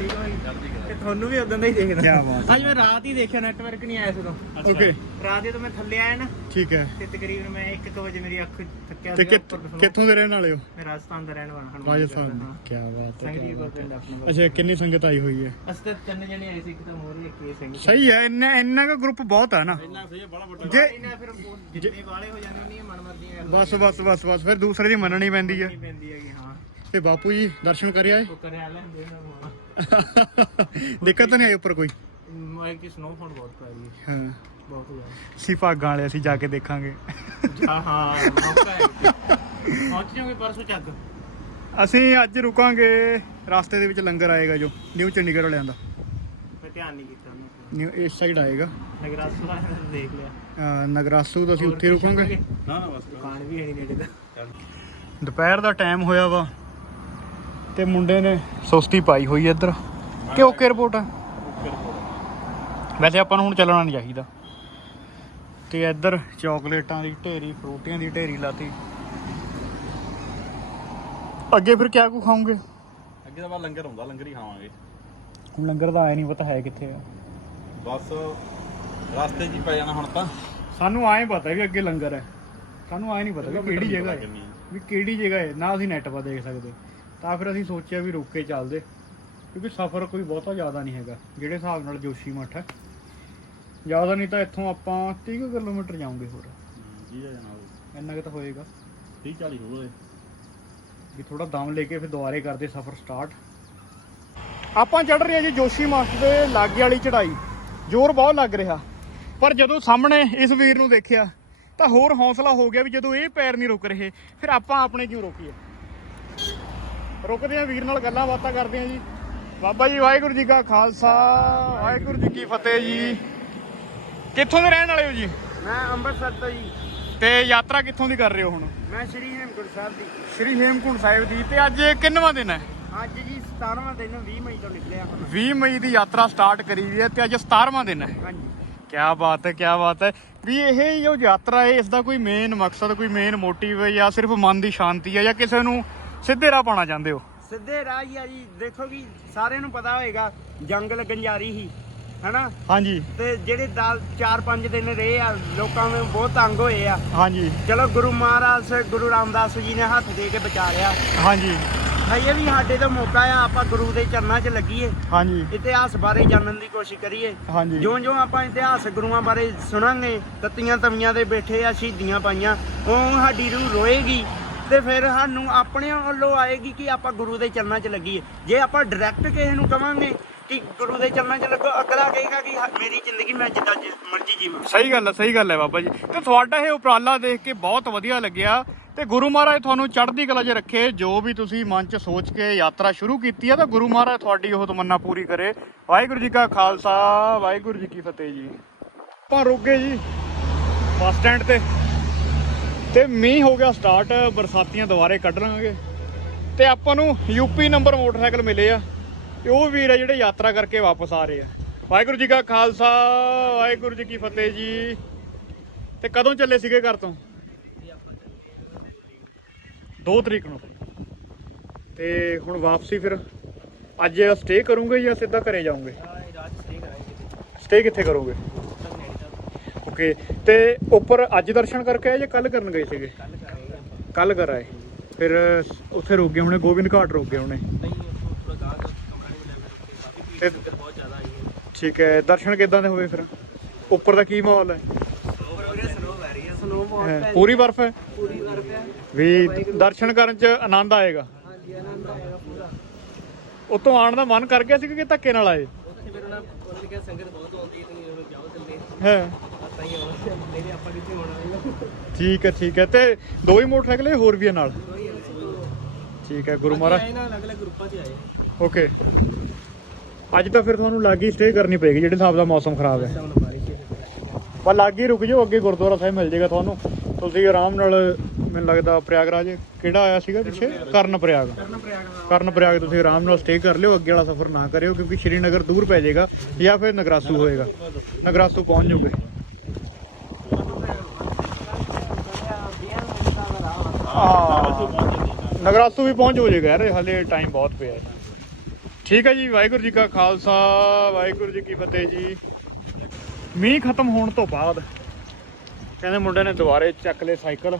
ਤੇ ਤੁਹਾਨੂੰ ਵੀ ਉਦੋਂ ਦਾ ਹੀ ਦੇਖਦਾ। ਕਿਆ ਬਾਤ ਹੈ। ਅੱਜ ਮੈਂ ਰਾਤ ਹੀ ਦੇਖਿਆ ਨੈਟਵਰਕ ਨਹੀਂ ਆਇਆ ਸਦੋਂ ਓਕੇ ਰਾਤ ਜਦੋਂ ਮੈਂ ਥੱਲੇ ਆਇਆ ਨਾ ਠੀਕ ਹੈ। ਤੇ ਤਕਰੀਬਨ ਮੈਂ 1:00 ਵਜੇ ਮੇਰੀ ਅੱਖ ਥੱਕਿਆ ਤੇ ਸੀਗਾ, ਕਿੱਥ- ਉੱਪਰ ਤੋਂ ਕਿੱਥੋਂ ਦੇ ਰਹਿਣ ਵਾਲੇ ਹੋ? ਮੈਂ ਰਾਜਸਥਾਨ ਦਾ ਰਹਿਣ ਵਾਲਾ ਹਾਂ ਰਾਜਸਥਾਨ। ਕੀ ਬਾਤ ਹੈ ਸੰਗਰੀ ਕਿਆ ਕੋਲ ਬਾਤ ਹੈ। ਪਿੰਡ ਆਪਣਾ ਵਾ। ਅੱਛਾ ਕਿੰਨੀ ਸੰਗਤ ਆਈ ਹੋਈ ਹੈ? ਅਸੀਂ ਤਾਂ ਤਿੰਨ ਜਣੇ ਆਏ ਸੀ ਇੱਕ ਤਾਂ ਮੋਰੀ ਇੱਕ ਇਹ ਸਿੰਘ। ਸਹੀ ਹੈ ਇੰਨਾ ਇੰਨਾ ਦਾ ਗਰੁੱਪ ਬਹੁਤ ਹੈ ਨਾ। ਇੰਨਾ ਸਹੀ ਬੜਾ ਵੱਡਾ ਜੇ ਇਹਨਾਂ ਫਿਰ ਉਹ ਜਿੰਨੇ ਵਾਲੇ ਹੋ ਜਾਂਦੇ ਉਹਨੀ ਮਨ ਮਰਦੀਆਂ ਬਸ ਬਸ ਬਸ ਬਸ ਫਿਰ ਦੂਸਰੇ ਦੀ ਮੰਨਣੀ ਪੈਂਦੀ ਹੈ। ਨਹੀਂ ਪੈਂਦੀ ਹੈਗੀ ਹਾਂ। ਤੇ ਬਾਪੂ ਜੀ ਦਰਸ਼ਨ ਕਰਿਆ ਏ? ਉਹ ਕਰਿਆ ਲੈਂਦੇ ਨਾ ਹੋਣਾ। [laughs] ਦਿੱਕਤ ਤਾਂ ਨਹੀਂ ਆਈ ਉੱਪਰ ਕੋਈ? ਮੈਂ ਕਿ ਸਨੋਫਾਲ ਬਹੁਤ ਪੈ ਰਹੀ ਹੈ ਹਾਂ। ਬਹੁਤ ਜ਼ਿਆਦਾ। ਸੀ ਭਾਗਾਂ ਵਾਲੇ ਅਸੀਂ ਜਾ ਕੇ ਦੇਖਾਂਗੇ। ਹਾਂ ਹਾਂ ਮੌਕਾ ਹੈ ਪਹੁੰਚ ਜਾਓਗੇ ਪਰਸੋਂ ਚੱਕ? ਅਸੀਂ ਅੱਜ ਰੁਕਾਂਗੇ ਰਸਤੇ ਦੇ ਵਿੱਚ ਲੰਗਰ ਆਏਗਾ ਜੋ ਨਿਊ ਚੰਡੀਗੜ੍ਹ ਵਾਲਿਆਂ ਦਾ। ਮੈਂ ਧਿਆਨ ਨਹੀਂ ਕੀਤਾ ਉਹਨਾਂ ਨਿਊ ਇਸ ਸਾਈਡ ਆਏਗਾ। ਨਗਰਾਸੂ ਦਾ ਦੇਖ ਲਿਆ। ਅਹ ਨਗਰਾਸੂ ਤੋਂ ਅਸੀਂ ਉੱਥੇ ਰੁਕਾਂਗੇ। ਨਾ ਨਾ ਬਸ ਦੁਕਾਨ ਵੀ ਹੈ ਨਹੀਂ ਨੇੜੇ ਦਾ। ਦੁਪਹਿਰ ਦਾ ਟਾਈਮ ਹੋਇਆ ਵਾ। ਤੇ ਮੁੰਡੇ ਨੇ ਸੁਸਤੀ ਪਾਈ ਹੋਈ ਹੈ ਇੱਧਰ। ਕਿ ਓਕੇ ਰਿਪੋਰਟ ਆ? ਵੈਸੇ ਆਪਾਂ ਨੂੰ ਹੁਣ ਚੱਲਣਾ ਨਹੀਂ ਚਾਹੀਦਾ। ਤੇ ਇੱਧਰ ਚਾਕਲੇਟਾਂ ਦੀ ਢੇਰੀ ਫਰੂਟੀਆਂ ਦੀ ਢੇਰੀ ਲਾਤੀ। ਅੱਗੇ ਫਿਰ ਕਿਆ ਕੁ ਖਾਓਗੇ? ਅੱਗੇ ਤਾਂ ਬਾ ਲੰਗਰ ਹੁੰਦਾ ਲੰਗਰ ਹੀ ਖਾਵਾਂਗੇ। ਹੁਣ ਲੰਗਰ ਦਾ ਆਇਆ ਨਹੀਂ ਪਤਾ ਹੈ ਕਿੱਥੇ ਆ। ਬਸ ਰਸਤੇ 'ਚ ਹੀ ਪੈ ਜਾਣਾ ਹੁਣ ਤਾਂ। ਸਾਨੂੰ ਆਏ ਪਤਾ ਵੀ ਅੱਗੇ ਲੰਗਰ ਹੈ। ਸਾਨੂੰ ਆਏ ਨਹੀਂ ਪਤਾ ਵੀ ਕਿਹੜੀ ਜਗ੍ਹਾ ਹੈ। ਵੀ ਕਿਹੜੀ ਜਗ੍ਹਾ ਹੈ। ਨਾ ਅਸੀਂ ਨੈਟ 'ਤੇ ਦੇਖ ਸਕਦੇ। ਤਾਂ ਫਿਰ ਅਸੀਂ ਸੋਚਿਆ ਵੀ ਰੁਕ ਕੇ ਚੱਲਦੇ ਕਿਉਂਕਿ ਸਫ਼ਰ ਕੋਈ ਬਹੁਤਾ ਜ਼ਿਆਦਾ ਨਹੀਂ ਹੈਗਾ ਜਿਹੜੇ ਹਿਸਾਬ ਨਾਲ ਜੋਸ਼ੀ ਮੱਠ ਹੈ। ਜ਼ਿਆਦਾ ਨਹੀਂ ਤਾਂ ਇੱਥੋਂ ਆਪਾਂ 30 ਕੁ ਕਿਲੋਮੀਟਰ ਜਾਵਾਂਗੇ ਹੋਰ। ਜੀ ਜਨਾਬ। ਇੰਨਾ ਕੁ ਤਾਂ ਹੋਏਗਾ। 30 40 ਹੋਵੇ ਵੀ ਥੋੜਾ ਦਮ ਲੈ ਕੇ ਫਿਰ ਦੁਬਾਰੇ ਕਰਦੇ ਸਫ਼ਰ ਸਟਾਰਟ ਆਪਾਂ ਚੜ ਰਹੇ ਹਾਂ ਜੀ ਜੋਸ਼ੀ ਮਾਸਟਰ ਦੇ ਲਾਗੇ ਵਾਲੀ ਚੜਾਈ ਜ਼ੋਰ ਬਹੁਤ ਲੱਗ ਰਿਹਾ। ਪਰ ਜਦੋਂ ਸਾਹਮਣੇ ਇਸ ਵੀਰ ਨੂੰ ਦੇਖਿਆ ਤਾਂ ਹੋਰ ਹੌਸਲਾ ਹੋ ਗਿਆ ਵੀ ਜਦੋਂ ਇਹ ਪੈਰ ਨਹੀਂ ਰੁਕ ਰਹੇ ਫਿਰ ਆਪਾਂ ਆਪਣੇ ਕਿਉਂ ਰੋਕੀਏ? ਰੁਕਦੇ ਆ ਵੀਰ ਨਾਲ ਗੱਲਾਂ ਬਾਤਾਂ ਕਰਦੇ ਆ ਜੀ। ਬਾਬਾ ਜੀ ਵਾਹਿਗੁਰੂ ਜੀ ਕਾ ਖਾਲਸਾ ਵਾਹਿਗੁਰੂ ਜੀ ਕੀ ਫਤਿਹ ਜੀ। ਕਿੱਥੋਂ ਦੇ ਰਹਿਣ ਵਾਲੇ ਹੋ ਜੀ? ਮੈਂ ਅੰਮ੍ਰਿਤਸਰ ਤੋਂ ਜੀ। ਤੇ ਯਾਤਰਾ ਕਿੱਥੋਂ ਦੀ ਕਰ ਰਹੇ ਹੋ ਹੁਣ? ਮੈਂ ਸ਼੍ਰੀ ਹੇਮਕੁੰਟ ਸਾਹਿਬ ਦੀ। ਸ਼੍ਰੀ ਹੇਮਕੁੰਟ ਸਾਹਿਬ ਦੀ। ਤੇ ਅੱਜ ਕਿੰਨਵਾਂ ਦਿਨ ਹੈ? ਅੱਜ ਜੀ 17ਵਾਂ ਦਿਨ 20 ਮਈ ਤੋਂ ਨਿਕਲਿਆ ਹੁਣ। 20 ਮਈ ਦੀ ਯਾਤਰਾ ਸਟਾਰਟ ਕਰੀ ਵੀ ਹੈ ਤੇ ਅੱਜ 17ਵਾਂ ਦਿਨ ਹੈ। ਹਾਂਜੀ। ਕੀ ਬਾਤ ਹੈ ਕੀ ਬਾਤ ਹੈ। ਵੀ ਇਹ ਜੋ ਯਾਤਰਾ ਹੈ ਇਸ ਦਾ ਕੋਈ ਮੇਨ ਮਕਸਦ ਕੋਈ ਮੇਨ ਮੋਟਿਵ ਹੈ ਜਾਂ ਸਿਰਫ ਮਨ ਦੀ ਸ਼ਾਂਤੀ ਹੈ ਜਾਂ ਕਿਸੇ ਨੂੰ ਸਿੱਧੇ ਰਾਹ ਪਾਉਣਾ ਚਾਹੁੰਦੇ ਹੋ? ਸਿੱਧੇ ਰਾਹ ਹੀ ਆ ਜੀ। ਦੇਖੋ ਕਿ ਸਾਰਿਆਂ ਨੂੰ ਪਤਾ ਹੋਏਗਾ ਜੰਗ ਲੱਗਣ ਜਾ ਰਹੀ ਸੀ ਹਨਾ? ਹਾਂਜੀ। ਤੇ ਜਿਹੜੇ 4-5 ਦਿਨ ਰਹੇ ਆ ਲੋਕਾਂ ਨੂੰ ਬਹੁਤ ਤੰਗ ਹੋਏ ਆ। ਹਾਂਜੀ। ਚਲੋ ਗੁਰੂ ਮਹਾਰਾਜ ਗੁਰੂ ਰਾਮਦਾਸ ਜੀ ਨੇ ਹੱਥ ਦੇ ਕੇ ਬਚਾ ਲਿਆ। ਹਾਂਜੀ। ਇਹ ਵੀ ਸਾਡੇ ਦਾ ਮੌਕਾ ਆ ਆਪਾਂ ਗੁਰੂ ਦੇ ਚਰਨਾਂ 'ਚ ਲੱਗੀਏ। ਹਾਂਜੀ। ਇਤਿਹਾਸ ਬਾਰੇ ਜਾਣਨ ਦੀ ਕੋਸ਼ਿਸ਼ ਕਰੀਏ। ਹਾਂਜੀ। ਜਿਉਂ ਜਿਉਂ ਆਪਾਂ ਇਤਿਹਾਸ ਗੁਰੂਆਂ ਬਾਰੇ ਸੁਣਾਂਗੇ ਤਤੀਆਂ ਤਵੀਆਂ ਦੇ ਬੈਠੇ ਆ ਸ਼ਹੀਦੀਆਂ ਪਾਈਆਂ ਉਹ ਸਾਡੀ ਰੂਹ ਰੋਏਗੀ। ਤੇ ਫਿਰ ਸਾਨੂੰ ਆਪਣੇ ਵੱਲੋਂ ਆਏਗੀ ਕਿ ਆਪਾਂ ਗੁਰੂ ਦੇ ਚਰਨਾਂ 'ਚ ਲੱਗੀਏ। ਜੇ ਆਪਾਂ ਡਾਇਰੈਕਟ ਕਿਸੇ ਨੂੰ ਕਵਾਂਗੇ ਕਿ ਗੁਰੂ ਦੇ ਚਰਨਾਂ 'ਚ ਲੱਗੋ, ਅਗਲਾ ਕਹੇਗਾ ਕਿ ਮੇਰੀ ਜ਼ਿੰਦਗੀ ਮੈਂ ਜਿੱਦਾਂ ਜਿ- ਮਰਜ਼ੀ ਜੀਵਾਂ। ਸਹੀ ਗੱਲ ਹੈ ਸਹੀ ਗੱਲ ਹੈ ਬਾਬਾ ਜੀ। ਤੇ ਤੁਹਾਡਾ ਇਹ ਉਪਰਾਲਾ ਦੇਖ ਕੇ ਬਹੁਤ ਵਧੀਆ ਲੱਗਿਆ। ਤੇ ਗੁਰੂ ਮਹਾਰਾਜ ਤੁਹਾਨੂੰ ਚੜ੍ਹਦੀ ਕਲਾ 'ਚ ਰੱਖੇ, ਜੋ ਵੀ ਤੁਸੀਂ ਮਨ 'ਚ ਸੋਚ ਕੇ ਯਾਤਰਾ ਸ਼ੁਰੂ ਕੀਤੀ ਹੈ ਤਾਂ ਗੁਰੂ ਮਹਾਰਾਜ ਤੁਹਾਡੀ ਉਹ ਤਮੰਨਾ ਪੂਰੀ ਕਰੇ। ਵਾਹਿਗੁਰੂ ਜੀ ਕਾ ਖਾਲਸਾ, ਵਾਹਿਗੁਰੂ ਜੀ ਕੀ ਫਤਿਹ ਜੀ। ਆਪਾਂ ਰੁਕ ਗਏ ਜੀ, ਬੱਸ ਸਟੈਂਡ ਤੇ। ਤੇ ਮੀਂਹ ਹੋ ਗਿਆ ਸਟਾਰਟ ਬਰਸਾਤੀਆਂ ਦੁਬਾਰੇ ਕੱਢ ਲਾਂਗੇ। ਤੇ ਆਪਾਂ ਨੂੰ ਯੂਪੀ ਨੰਬਰ ਮੋਟਰਸਾਈਕਲ ਮਿਲੇ ਆ ਤੇ ਉਹ ਵੀਰ ਆ ਜਿਹੜੇ ਯਾਤਰਾ ਕਰਕੇ ਵਾਪਸ ਆ ਰਹੇ ਆ। ਵਾਹਿਗੁਰੂ ਜੀ ਕਾ ਖਾਲਸਾ ਵਾਹਿਗੁਰੂ ਜੀ ਕੀ ਫਤਿਹ ਜੀ। ਤੇ ਕਦੋਂ ਚੱਲੇ ਸੀਗੇ ਘਰ ਤੋਂ? 2 ਤਰੀਕ ਨੂੰ। ਤੇ ਹੁਣ ਵਾਪਸੀ ਫਿਰ ਅੱਜ ਸਟੇ ਕਰੋਗੇ ਜਾਂ ਸਿੱਧਾ ਘਰੇ ਜਾਓਗੇ? ਸਟੇ ਕਿੱਥੇ ਕਰੋਗੇ? ਓਕੇ ਤੇ ਉੱਪਰ ਅੱਜ ਦਰਸ਼ਨ ਕਰਕੇ ਆਏ ਜਾਂ ਕੱਲ ਕਰਨ ਗਏ ਸੀਗੇ? ਕੱਲ ਕਰ ਆਏ। ਫਿਰ ਉੱਥੇ ਰੁਕ ਗਏ ਹੋਣੇ ਗੋਬਿੰਦ ਘਾਟ ਰੁਕ ਗਏ ਹੋਣੇ। ਤੇ ਠੀਕ ਹੈ ਦਰਸ਼ਨ ਕਿਦਾਂ ਦੇ ਹੋਏ ਫਿਰ? ਉੱਪਰ ਦਾ ਕੀ ਮਾਹੌਲ ਹੈ? ਪੂਰੀ ਬਰਫ਼ ਹੈ? ਪੂਰੀ ਵੀ ਦਰਸ਼ਨ ਕਰਨ ਚ ਆਨੰਦ ਆਏਗਾ? ਹਾਂਜੀ ਆਨੰਦ ਆਏਗਾ ਪੂਰਾ। ਉਤੋਂ ਆਉਣ ਦਾ ਮਨ ਕਰ ਗਿਆ ਸੀ ਕਿ ਧੱਕੇ ਨਾਲ ਆਏ? ਉੱਥੇ ਫਿਰ ਉਹਨਾਂ ਉਹਨਾਂ ਕਿਹਾ ਸੰਗਤ ਬਹੁਤ ਆਉਂਦੀ ਹੈ ਤੁਸੀਂ ਜਾਓ ਚੱਲੇ। ਹੈ। ਹੀ ਆਉਣਾ ਮੇਰੇ ਆਪਾਂ ਕਿੱਥੇ ਹੋਣਾ ਠੀਕ ਹੈ ਠੀਕ ਹੈ। ਤੇ ਦੋ ਹੀ ਮੋਟਰਸਾਈਕਲ ਹੈ ਹੋਰ ਵੀ ਹੈ ਨਾਲ? ਠੀਕ ਹੈ ਗੁਰੂ ਮਹਾਰਾਜ ਗਰੁੱਪਾਂ 'ਚ ਆਏ। ਓਕੇ। ਅੱਜ ਤਾਂ ਫਿਰ ਤੁਹਾਨੂੰ ਲਾਗੀ ਸਟੇ ਕਰਨੀ ਪਏਗੀ ਜਿਹੜੇ ਹਿਸਾਬ ਦਾ ਮੌਸਮ ਖਰਾਬ ਹੈ। ਪਰ ਲਾਗੀ ਰੁਕ ਜਾਓ ਅੱਗੇ ਗੁਰਦੁਆਰਾ ਸਾਹਿਬ ਮਿਲ ਜਾਏਗਾ ਤੁਹਾਨੂੰ। ਤੁਸੀਂ ਆਰਾਮ ਨਾਲ ਮੈਨੂੰ ਲੱਗਦਾ ਪ੍ਰਯਾਗਰਾਜ ਕਿਹੜਾ ਆਇਆ ਸੀਗਾ ਪਿੱਛੇ? ਕਰਨ ਪ੍ਰਯਾਗ ਕਰਨ ਪ੍ਰਯਾਗ ਤੁਸੀਂ ਆਰਾਮ ਨਾਲ ਸਟੇ ਕਰ ਲਿਓ ਅੱਗੇ ਵਾਲਾ ਸਫ਼ਰ ਨਾ ਕਰਿਓ ਕਿਉਂਕਿ ਸ਼੍ਰੀਨਗਰ ਦੂਰ ਪੈ ਜਾਏਗਾ ਜਾਂ ਫਿਰ ਨਗਰਾਸੂ ਹੋਏਗਾ। ਨਗਰਾਸੂ ਪਹੁੰਚ ਜਾਓਗੇ। ਹਾਂ। ਨਗਰਾਸੂ ਵੀ ਪਹੁੰਚ ਹੋ ਜਾਏਗਾ ਯਾਰ ਹਲੇ ਟਾਈਮ ਬਹੁਤ ਪਿਆ। ਹੈ ਠੀਕ ਹੈ ਜੀ ਵਾਹਿਗੁਰੂ ਜੀ ਕਾ ਖਾਲਸਾ ਵਾਹਿਗੁਰੂ ਜੀ ਕੀ ਫਤਿਹ ਜੀ। ਮੀਂਹ ਖਤਮ ਹੋਣ ਤੋਂ ਬਾਅਦ ਕਹਿੰਦੇ ਮੁੰਡੇ ਨੇ ਦੁਬਾਰੇ ਚੱਕ ਲਏ ਸਾਈਕਲ।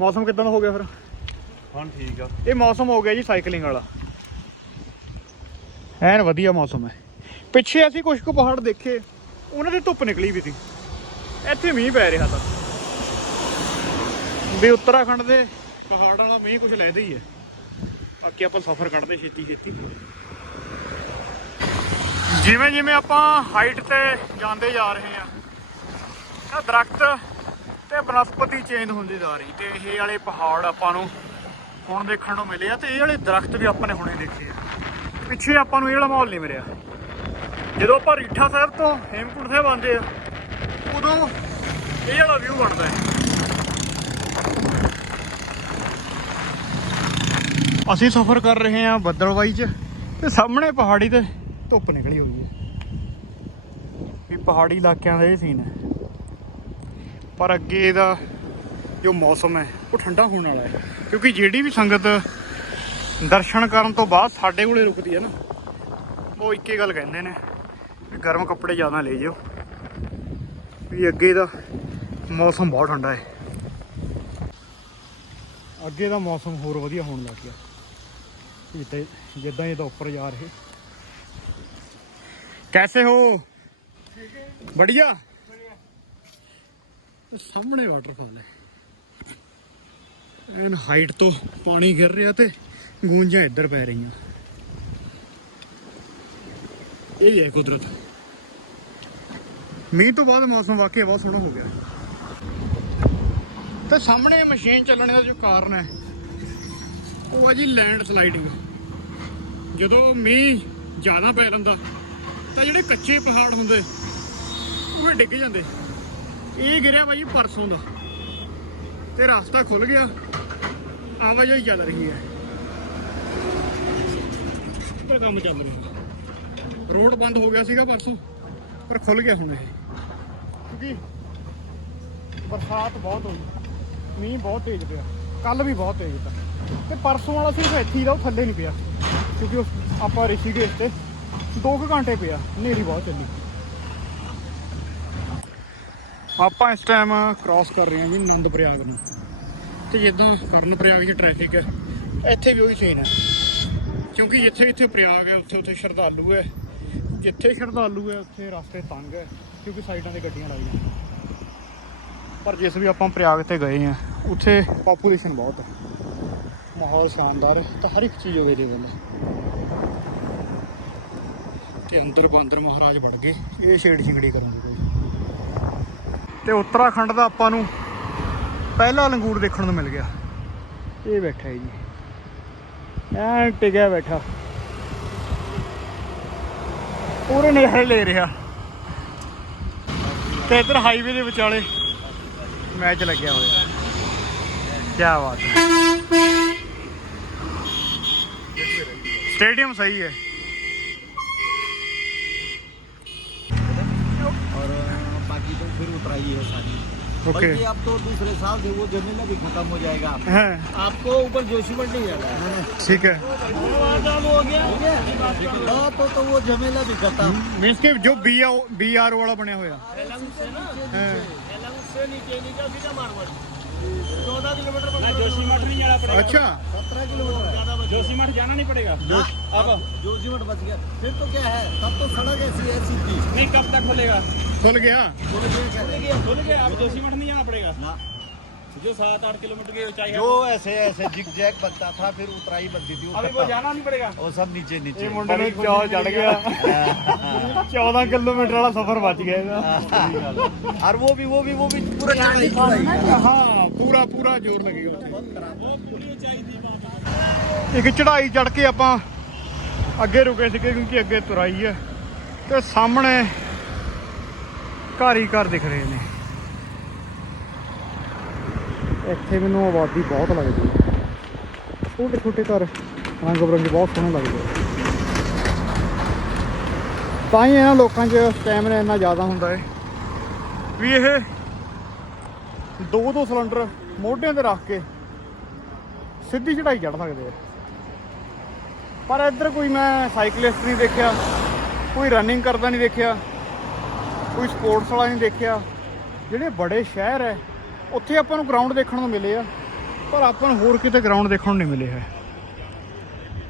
ਮੌਸਮ ਕਿਦਾਂ ਦਾ ਹੋ ਗਿਆ ਫਿਰ? ਹੁਣ ਠੀਕ ਆ। ਇਹ ਮੌਸਮ ਹੋ ਗਿਆ ਜੀ ਸਾਈਕਲਿੰਗ ਵਾਲਾ। ਐਨ ਵਧੀਆ ਮੌਸਮ ਹੈ। ਪਿੱਛੇ ਅਸੀਂ ਕੁਝ ਕੁ ਪਹਾੜ ਦੇਖੇ ਉਹਨਾਂ ਦੀ ਧੁੱਪ ਨਿਕਲੀ ਵੀ ਸੀ। ਇੱਥੇ ਮੀਂਹ ਪੈ ਰਿਹਾ ਤਾਂ। ਵੀ ਉੱਤਰਾਖੰਡ ਦੇ ਪਹਾੜ ਵਾਲਾ ਮੀਂਹ ਕੁਝ ਲੈਦਾ ਹੀ ਹੈ। ਬਾਕੀ ਆਪਾਂ ਸਫ਼ਰ ਕੱਢਦੇ ਛੇਤੀ ਛੇਤੀ। ਜਿਵੇਂ ਜਿਵੇਂ ਆਪਾਂ ਹਾਈਟ ਤੇ ਜਾਂਦੇ ਜਾ ਰਹੇ ਆ ਇਹ ਦਰਖਤ ਤੇ ਬਨਸਪਤੀ ਚੇਂਜ ਹੁੰਦੀ ਜਾ ਰਹੀ ਤੇ ਇਹ ਵਾਲੇ ਪਹਾੜ ਆਪਾਂ ਨੂੰ ਹੁਣ ਦੇਖਣ ਨੂੰ ਮਿਲੇ ਆ ਤੇ ਇਹ ਵਾਲੇ ਦਰਖਤ ਵੀ ਆਪਾਂ ਨੇ ਹੁਣੇ ਦੇਖੇ ਆ। ਪਿੱਛੇ ਆਪਾਂ ਨੂੰ ਇਹ ਵਾਲਾ ਮਾਹੌਲ ਨਹੀਂ ਮਿਲਿਆ। ਜਦੋਂ ਆਪਾਂ ਰੀਠਾ ਸਾਹਿਬ ਤੋਂ ਹੇਮਕੁੰਟ ਸਾਹਿਬ ਆਉਂਦੇ ਆ, ਉਦੋਂ ਇਹ ਵਾਲਾ ਵਿਊ ਬਣਦਾ ਹੈ। ਅਸੀਂ ਸਫ਼ਰ ਕਰ ਰਹੇ ਹਾਂ ਬੱਦਲਵਾਈ 'ਚ ਤੇ ਸਾਹਮਣੇ ਪਹਾੜੀ ਤੇ ਧੁੱਪ ਨਿਕਲੀ ਹੋਈ ਹੈ। ਵੀ ਪਹਾੜੀ ਇਲਾਕਿਆਂ ਦਾ ਇਹ ਸੀਨ ਹੈ। ਪਰ ਅੱਗੇ ਦਾ ਜੋ ਮੌਸਮ ਹੈ, ਉਹ ਠੰਡਾ ਹੋਣ ਵਾਲਾ ਹੈ। ਕਿਉਂਕਿ ਜਿਹੜੀ ਵੀ ਸੰਗਤ ਦਰਸ਼ਨ ਕਰਨ ਤੋਂ ਬਾਅਦ ਸਾਡੇ ਕੋਲੇ ਰੁਕਦੀ ਹੈ ਨਾ, ਉਹ ਇੱਕੇ ਗੱਲ ਕਹਿੰਦੇ ਨੇ ਵੀ ਗਰਮ ਕੱਪੜੇ ਜ਼ਿਆਦਾ ਲੈ ਜਿਓ। ਵੀ ਅੱਗੇ ਦਾ ਮੌਸਮ ਬਹੁਤ ਠੰਡਾ ਹੈ। ਅੱਗੇ ਦਾ ਮੌਸਮ ਹੋਰ ਵਧੀਆ ਹੋਣ ਲੱਗ ਗਿਆ। ਜਿੱਦਾਂ ਜਿੱਦਾਂ ਉੱਪਰ ਜਾ ਰਹੇ। ਕੈਸੇ ਹੋ? ਬੜੀਆ ਸਾਹਮਣੇ ਵਾਟਰਫਾਲ ਹੈ। ਐਨ ਹਾਈਟ ਤੋਂ ਪਾਣੀ ਗਿਰ ਰਿਹਾ ਤੇ ਗੂੰਜਾਂ ਇੱਧਰ ਪੈ ਰਹੀਆਂ। ਇਹ ਹੈ ਕੁਦਰਤ। ਮੀਂਹ ਤੋਂ ਬਾਅਦ ਮੌਸਮ ਵਾਕਿਆ ਬਹੁਤ ਸੋਹਣਾ ਹੋ ਗਿਆ। ਤੇ ਸਾਹਮਣੇ ਮਸ਼ੀਨ ਚੱਲਣ ਦਾ ਜੋ ਕਾਰਨ ਹੈ ਉਹ ਆ ਜੀ ਲੈਂਡ ਸਲਾਈਡਿੰਗ ਜਦੋਂ ਮੀਂਹ ਜ਼ਿਆਦਾ ਪੈ ਜਾਂਦਾ, ਤਾਂ ਜਿਹੜੇ ਕੱਚੇ ਪਹਾੜ ਹੁੰਦੇ, ਉਹ ਡਿੱਗ ਜਾਂਦੇ। ਇਹ ਗਿਰਿਆ ਬਾਈ ਪਰਸੋਂ ਦਾ। ਤੇ ਰਸਤਾ ਖੁੱਲ ਗਿਆ। ਆਵਾਜਾਈ ਚੱਲ ਰਹੀ ਹੈ। ਪਰ ਕੰਮ ਚੱਲ ਰਿਹਾ। ਰੋਡ ਬੰਦ ਹੋ ਗਿਆ ਸੀਗਾ ਪਰਸੋਂ, ਪਰ ਖੁੱਲ ਗਿਆ ਹੁਣ ਇਹ। ਕਿਉਂਕਿ ਬਰਸਾਤ ਬਹੁਤ ਹੋਈ। ਮੀਂਹ ਬਹੁਤ ਤੇਜ਼ ਪਿਆ। ਕੱਲ ਵੀ ਬਹੁਤ ਤੇਜ਼ ਪਿਆ। ਤੇ ਪਰਸੋਂ ਵਾਲਾ ਸਿਰਫ ਇੱਥੇ ਹੀ ਦਾ, ਉਹ ਥੱਲੇ ਨਹੀਂ ਪਿਆ। ਕਿਉਂਕਿ ਉਹ ਆਪਾਂ ਰਿਸ਼ੀਕੇਸ਼ ਤੇ 2 ਘੰਟੇ ਪਿਆ, ਹਨੇਰੀ ਬਹੁਤ ਚੱਲੀ। ਆਪਾਂ ਇਸ ਟਾਈਮ ਕ੍ਰਾਸ ਕਰ ਰਹੇ ਹਾਂ ਜੀ ਆਨੰਦ ਪ੍ਰਯਾਗ ਨੂੰ। ਤੇ ਜਿੱਦਾਂ ਕਰਨ ਪ੍ਰਯਾਗ 'ਚ ਟ੍ਰੈਫਿਕ ਹੈ, ਇੱਥੇ ਵੀ ਉਹੀ ਸੀਨ ਹੈ। ਕਿਉਂਕਿ ਜਿੱਥੇ ਜਿੱਥੇ ਪ੍ਰਯਾਗ ਹੈ, ਉੱਥੇ ਉੱਥੇ ਸ਼ਰਧਾਲੂ ਹੈ। ਜਿੱਥੇ ਸ਼ਰਧਾਲੂ ਹੈ, ਉੱਥੇ ਰਸਤੇ ਤੰਗ ਹੈ, ਕਿਉਂਕਿ ਸਾਈਡਾਂ ਤੇ ਗੱਡੀਆਂ ਲੱਗ ਜਾਂਦੀਆਂ ਪਰ ਜਿਸ ਵੀ ਆਪਾਂ ਪ੍ਰਯਾਗ ਤੇ ਗਏ ਆ ਉੱਥੇ ਪਾਪੂਲੇਸ਼ਨ ਬਹੁਤ ਹੈ। ਮਾਹੌਲ ਸ਼ਾਨਦਾਰ, ਤਾਂ ਹਰ ਇੱਕ ਚੀਜ਼ ਅਵੇਲੇਬਲ ਹੈ ਤੇ ਅੰਦਰ ਬਾਂਦਰ ਮਹਾਰਾਜ ਵੜ ਗਏ। ਇਹ ਛੇੜ ਛਿੰਗੜੀ ਕਰਾਂਗੇ ਕੋਈ ਤੇ ਉੱਤਰਾਖੰਡ ਦਾ ਆਪਾਂ ਨੂੰ ਪਹਿਲਾ ਲੰਗੂਰ ਦੇਖਣ ਨੂੰ ਮਿਲ ਗਿਆ। ਇਹ ਬੈਠਾ ਹੈ ਜੀ। ਐਂ ਟਿਕਿਆ ਬੈਠਾ। ਪੂਰੇ ਨਜ਼ਾਰੇ ਲੈ ਰਿਹਾ। ਤੇ ਇੱਧਰ ਹਾਈਵੇ ਦੇ ਵਿਚਾਲੇ ਮੈਚ ਲੱਗਿਆ ਹੋਇਆ। ਕੀ ਬਾਤ ਹੈ। स्टेडियम सही है। और बाकी तो फिर उतराई है सारी। Okay okay. आप तो दूसरे साल से वो ज़मीन भी खत्म हो जाएगा। है। आपको ऊपर जोशीमठ नहीं जाना है। ठीक है। हाँ, तो तो वो जमेला भी खत्म। मीन्स के जो बी आर वाला बने हुआ है। जोशीमठ नहीं जाना पड़ेगा अच्छा सत्रह किलोमीटर जोशीमठ जाना नहीं पड़ेगा अब जोशीमठ बच गया फिर तो क्या है तब तो सड़क ऐसी है सीधी नहीं कब तक खुलेगा खुल गया बोले ये क्या है? खुल गया अब जोशीमठ नहीं जाना पड़ेगा ना जो सात आठ किलोमीटर की ऊंचाई है जो ऐसे ऐसे जिग जैग बनता था फिर उतराई बनती थी वो अभी वो खत्म। जाना नहीं पड़ेगा वो सब नीचे नीचे ਇਹ ਮੁੰਡੇ ਨੂੰ ਚਾਹ ਚੜ ਗਿਆ 14 ਕਿਲੋਮੀਟਰ ਵਾਲਾ ਸਫ਼ਰ ਬਚ ਗਿਆ ਇਹਦਾ और वो भी वो भी वो भी पूरा चढ़ाई चढ़ाई ਹਾਂ ਪੂਰਾ ਪੂਰਾ ਜ਼ੋਰ ਲੱਗੇਗਾ ਉੱਥੇ ਇੱਕ ਚੜਾਈ ਚੜ ਕੇ ਆਪਾਂ ਅੱਗੇ ਰੁਕੇ ਸੀਗੇ ਕਿਉਂਕਿ ਅੱਗੇ ਤੁਰਾਈ ਹੈ ਤੇ ਸਾਹਮਣੇ ਘਰ ਹੀ ਘਰ ਦਿਖ ਰਹੇ ਨੇ ਇੱਥੇ ਮੈਨੂੰ ਆਬਾਦੀ ਬਹੁਤ ਲੱਗਦੀ ਹੈ। ਛੋਟੇ ਛੋਟੇ ਘਰ ਰੰਗ ਬਰੰਗੇ ਬਹੁਤ ਸੋਹਣੇ ਲੱਗਦੇ ਤਾਂ ਹੀ ਇਹਨਾਂ ਲੋਕਾਂ 'ਚ ਸਟੈਮਿਨਾ ਇੰਨਾ ਜ਼ਿਆਦਾ ਹੁੰਦਾ ਹੈ। ਵੀ ਇਹ ਦੋ ਦੋ ਸਿਲੰਡਰ ਮੋਢਿਆਂ ਤੇ ਰੱਖ ਕੇ ਸਿੱਧੀ ਚੜਾਈ ਚੜ ਸਕਦੇ ਆ। ਪਰ ਇੱਧਰ ਕੋਈ ਮੈਂ ਸਾਈਕਲਿਸਟ ਨਹੀਂ ਦੇਖਿਆ, ਕੋਈ ਰਨਿੰਗ ਕਰਦਾ ਨਹੀਂ ਦੇਖਿਆ, ਕੋਈ ਸਪੋਰਟਸ ਵਾਲਾ ਨਹੀਂ ਦੇਖਿਆ। ਜਿਹੜੇ ਬੜੇ ਸ਼ਹਿਰ ਹੈ ਉੱਥੇ ਆਪਾਂ ਨੂੰ ਗਰਾਊਂਡ ਦੇਖਣ ਨੂੰ ਮਿਲੇ ਆ, ਪਰ ਆਪਾਂ ਨੂੰ ਹੋਰ ਕਿਤੇ ਗਰਾਊਂਡ ਦੇਖਣ ਨੂੰ ਨਹੀਂ ਮਿਲੇ ਹੈ।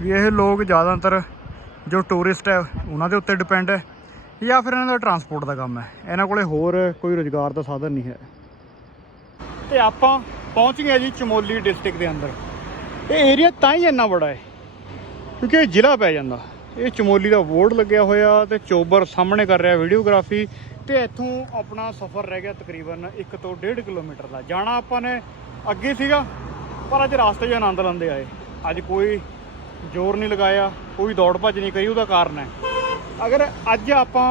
ਵੀ ਇਹ ਲੋਕ ਜ਼ਿਆਦਾਤਰ ਜੋ ਟੂਰਿਸਟ ਹੈ, ਉਹਨਾਂ ਦੇ ਉੱਤੇ ਡਿਪੈਂਡ ਹੈ, ਜਾਂ ਫਿਰ ਇਹਨਾਂ ਦਾ ਟਰਾਂਸਪੋਰਟ ਦਾ ਕੰਮ ਹੈ। ਇਹਨਾਂ ਕੋਲੇ ਹੋਰ ਕੋਈ ਰੋਜ਼ਗਾਰ ਦਾ ਸਾਧਨ ਨਹੀਂ ਹੈ। ਤੇ ਆਪਾਂ ਪਹੁੰਚ ਗਏ ਜੀ ਚਮੋਲੀ ਡਿਸਟ੍ਰਿਕਟ ਦੇ ਅੰਦਰ। ਇਹ ਏਰੀਆ ਤਾਂ ਹੀ ਇੰਨਾ ਬੜਾ ਹੈ, ਕਿਉਂਕਿ ਇਹ ਜ਼ਿਲ੍ਹਾ ਪੈ ਜਾਂਦਾ। ਇਹ ਚਮੋਲੀ ਦਾ ਬੋਰਡ ਲੱਗਿਆ ਹੋਇਆ ਤੇ ਚੋਬਰ ਸਾਹਮਣੇ ਕਰ ਰਿਹਾ ਵੀਡੀਓਗ੍ਰਾਫੀ ਤੇ ਇੱਥੋਂ ਆਪਣਾ ਸਫ਼ਰ ਰਹਿ ਗਿਆ ਤਕਰੀਬਨ 1 ਤੋਂ 1.5 ਕਿਲੋਮੀਟਰ ਦਾ। ਜਾਣਾ ਆਪਾਂ ਨੇ ਅੱਗੇ ਸੀਗਾ, ਪਰ ਅੱਜ ਰਾਸਤੇ 'ਚ ਆਨੰਦ ਲੈਂਦੇ ਆਏ। ਅੱਜ ਕੋਈ ਜ਼ੋਰ ਨਹੀਂ ਲਗਾਇਆ, ਕੋਈ ਦੌੜ ਭੱਜ ਨਹੀਂ ਕਰੀ, ਉਹਦਾ ਕਾਰਨ ਹੈ। ਅਗਰ ਅੱਜ ਆਪਾਂ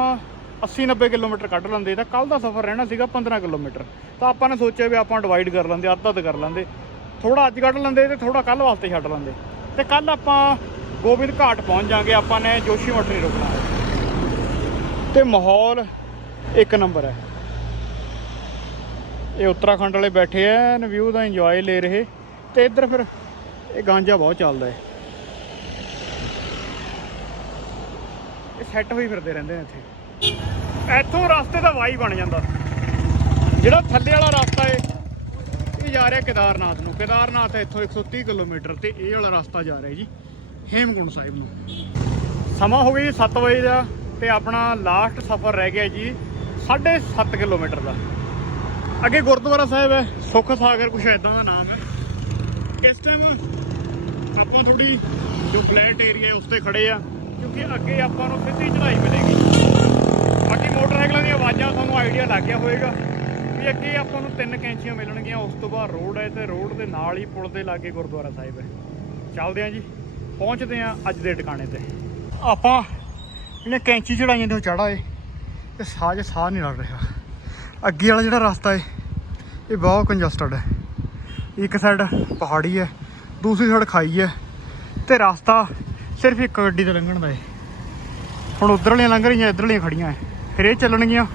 80 90 ਕਿਲੋਮੀਟਰ ਕੱਢ ਲੈਂਦੇ, ਤਾਂ ਕੱਲ ਦਾ ਸਫ਼ਰ ਰਹਿਣਾ ਸੀਗਾ 15 ਕਿਲੋਮੀਟਰ। ਤਾਂ ਆਪਾਂ ਨੇ ਸੋਚਿਆ ਵੀ ਆਪਾਂ ਡਿਵਾਈਡ ਕਰ ਲੈਂਦੇ, ਅੱਧ ਅੱਧ ਕਰ ਲੈਂਦੇ। ਥੋੜਾ ਅੱਜ ਕੱਢ ਲੈਂਦੇ ਤੇ ਥੋੜਾ ਕੱਲ ਵਾਸਤੇ ਛੱਡ ਲੈਂਦੇ। ਤੇ ਕੱਲ ਆਪਾਂ ਗੋਬਿੰਦ ਘਾਟ ਪਹੁੰਚ ਜਾਾਂਗੇ, ਆਪਾਂ ਨੇ ਜੋਸ਼ੀ ਮਠ ਨਹੀਂ ਰੁਕਣਾ। ਤੇ ਮਾਹੌਲ ਇੱਕ ਨੰਬਰ ਹੈ। ਇਹ ਉੱਤਰਾਖੰਡ ਵਾਲੇ ਬੈਠੇ ਐ ਵਿਊ ਦਾ ਇੰਜੋਏ ਲੈ ਰਹੇ। ਤੇ ਇੱਧਰ ਫਿਰ ਇਹ ਗਾਂਜਾ ਬਹੁਤ ਚੱਲਦਾ ਹੈ। ਇਹ ਸੈੱਟ ਹੋਈ ਫਿਰਦੇ ਰਹਿੰਦੇ ਨੇ ਇੱਥੇ। ਇੱਥੋਂ ਰਸਤੇ ਦਾ ਵਾਈ ਬਣ ਜਾਂਦਾ। ਜਿਹੜਾ ਥੱਲੇ ਵਾਲਾ ਰਸਤਾ ਏ, ਇਹ ਜਾ ਰਿਹਾ ਕੇਦਾਰਨਾਥ ਨੂੰ। ਕੇਦਾਰਨਾਥ ਇੱਥੋਂ 130 ਕਿਲੋਮੀਟਰ ਤੇ ਇਹ ਵਾਲਾ ਰਸਤਾ ਜਾ ਰਿਹਾ ਜੀ, ਹੇਮਕੁੰਡ ਸਾਹਿਬ ਨੂੰ। ਸਮਾਂ ਹੋ ਗਿਆ ਜੀ 7 ਵਜੇ ਦਾ ਤੇ ਆਪਣਾ ਲਾਸਟ ਸਫ਼ਰ ਰਹਿ ਗਿਆ ਜੀ। 7.5 ਕਿਲੋਮੀਟਰ ਦਾ। ਅੱਗੇ ਗੁਰਦੁਆਰਾ ਸਾਹਿਬ ਹੈ, ਸੁੱਖ ਸਾਗਰ, ਕੁਛ ਐਦਾਂ ਦਾ ਨਾਮ ਹੈ। ਇਸ ਟਾਈਮ ਆਪਾਂ ਥੋੜੀ ਜੋ ਫਲੈਟ ਏਰੀਆ ਉਸ ਤੇ ਖੜੇ ਆ ਕਿਉਂਕਿ ਅੱਗੇ ਆਪਾਂ ਨੂੰ ਸਿੱਧੀ ਚੜ੍ਹਾਈ ਮਿਲੇਗੀ। ਬਾਕੀ ਮੋਟਰਸਾਈਕਲਾਂ ਦੀਆਂ ਆਵਾਜ਼ਾਂ ਤੁਹਾਨੂੰ ਆਈਡੀਆ ਲੱਗ ਗਿਆ ਹੋਵੇਗਾ ਵੀ ਅੱਗੇ ਆਪਾਂ ਨੂੰ ਤਿੰਨ ਕੈਂਚੀਆਂ ਮਿਲਣਗੀਆਂ, ਉਸ ਤੋਂ ਬਾਅਦ ਰੋਡ ਹੈ ਤੇ ਰੋਡ ਦੇ ਨਾਲ ਹੀ ਪੁਲ ਦੇ ਲਾਗੇ ਗੁਰਦੁਆਰਾ ਸਾਹਿਬ ਹੈ। ਚੱਲਦੇ ਆਂ ਜੀ, ਪਹੁੰਚਦੇ ਆਂ ਅੱਜ ਦੇ ਟਿਕਾਣੇ ਤੇ। ਆਪਾਂ ਇਹਨੇ ਕੈਂਚੀ ਚੜਾਈਆਂ ਤੋਂ ਚੜਾ ਏ ਤੇ ਸਾਹ ਜੇ ਸਾਹ ਨਹੀਂ ਲੱਗ ਰਿਹਾ। ਅੱਗੇ ਵਾਲਾ ਜਿਹੜਾ ਰਸਤਾ ਏ, ਇਹ ਬਹੁਤ ਕੰਜਸਟਡ ਹੈ ਇੱਕ ਸਾਈਡ ਪਹਾੜੀ ਹੈ ਦੂਸਰੀ ਸਾਈਡ ਖਾਈ ਹੈ ਤੇ ਰਸਤਾ ਸਿਰਫ ਇੱਕ ਗੱਡੀ ਤੇ ਲੰਘਣ ਦਾ ਏ। ਹੁਣ ਉਧਰ ਵਾਲੀਆਂ ਲੰਘ ਰਹੀਆਂ ਇੱਧਰ ਵਾਲੀਆਂ ਖੜੀਆਂ ਐ ਫਿਰ ਇਹ ਚੱਲਣਗੀਆਂ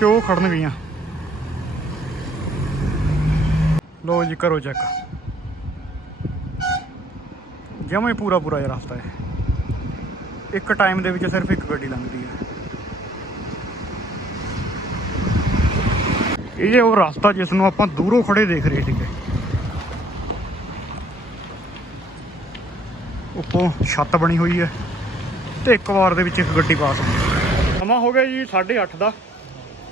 ਤੇ ਉਹ ਖੜਨ ਗਈਆਂ। ਲੋ ਜੀ, ਕਰੋ ਚੈੱਕ ਜਮਾਂ ਹੀ ਪੂਰਾ ਪੂਰਾ ਜਿਹਾ ਰਸਤਾ ਹੈ ਇੱਕ ਟਾਈਮ ਦੇ ਵਿੱਚ ਸਿਰਫ ਇੱਕ ਗੱਡੀ ਲੰਘਦੀ ਹੈ ਇਹ ਜੇ ਉਹ ਰਸਤਾ ਜਿਸ ਨੂੰ ਆਪਾਂ ਦੂਰੋਂ ਖੜੇ ਦੇਖ ਰਹੇ ਸੀਗੇ। ਉੱਪੋਂ ਛੱਤ ਬਣੀ ਹੋਈ ਹੈ ਤੇ ਇੱਕ ਵਾਰ ਦੇ ਵਿੱਚ ਇੱਕ ਗੱਡੀ ਪਾਸ ਹੁੰਦੀ ਸਮਾਂ ਹੋ ਗਿਆ ਜੀ 8:30 ਦਾ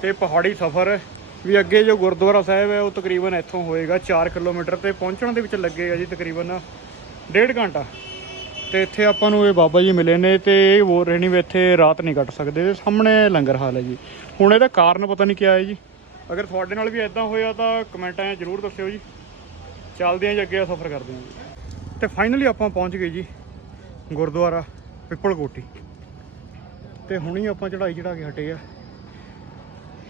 ਤੇ ਪਹਾੜੀ ਸਫ਼ਰ ਵੀ ਅੱਗੇ ਜੋ ਗੁਰਦੁਆਰਾ ਸਾਹਿਬ ਹੈ ਉਹ ਤਕਰੀਬਨ ਇੱਥੋਂ ਹੋਏਗਾ 4 ਕਿਲੋਮੀਟਰ ਤੇ ਪਹੁੰਚਣ ਦੇ ਵਿੱਚ ਲੱਗੇਗਾ ਜੀ ਤਕਰੀਬਨ ਡੇਢ ਘੰਟਾ। ਤੇ ਇੱਥੇ ਆਪਾਂ ਨੂੰ ਇਹ ਬਾਬਾ ਜੀ ਮਿਲੇ ਨੇ ਤੇ ਇਹ ਬੋਲ ਰਹੇ ਨੇ ਵੀ ਇੱਥੇ ਰਾਤ ਨਹੀਂ ਕੱਟ ਸਕਦੇ ਸਾਹਮਣੇ ਲੰਗਰ ਹਾਲ ਹੈ ਜੀ। ਹੁਣ ਇਹਦਾ ਕਾਰਨ ਪਤਾ ਨਹੀਂ ਕਿਆ ਹੈ ਜੀ। ਅਗਰ ਤੁਹਾਡੇ ਨਾਲ ਵੀ ਇਦਾਂ ਹੋਇਆ ਤਾਂ ਕਮੈਂਟਾਂ 'ਚ ਜ਼ਰੂਰ ਦੱਸਿਓ ਜੀ। ਚੱਲਦੇ ਆਂ ਜੀ, ਅੱਗੇ ਸਫ਼ਰ ਕਰਦੇ ਆਂ ਜੀ। ਤੇ ਫਾਈਨਲੀ ਆਪਾਂ ਪਹੁੰਚ ਗਏ ਜੀ, ਗੁਰਦੁਆਰਾ ਪਿੱਪਲ ਕੋਟੀ ਤੇ ਹੁਣੀ ਆਪਾਂ ਚੜਾਈ ਚੜਾ ਕੇ ਹਟੇ ਆ।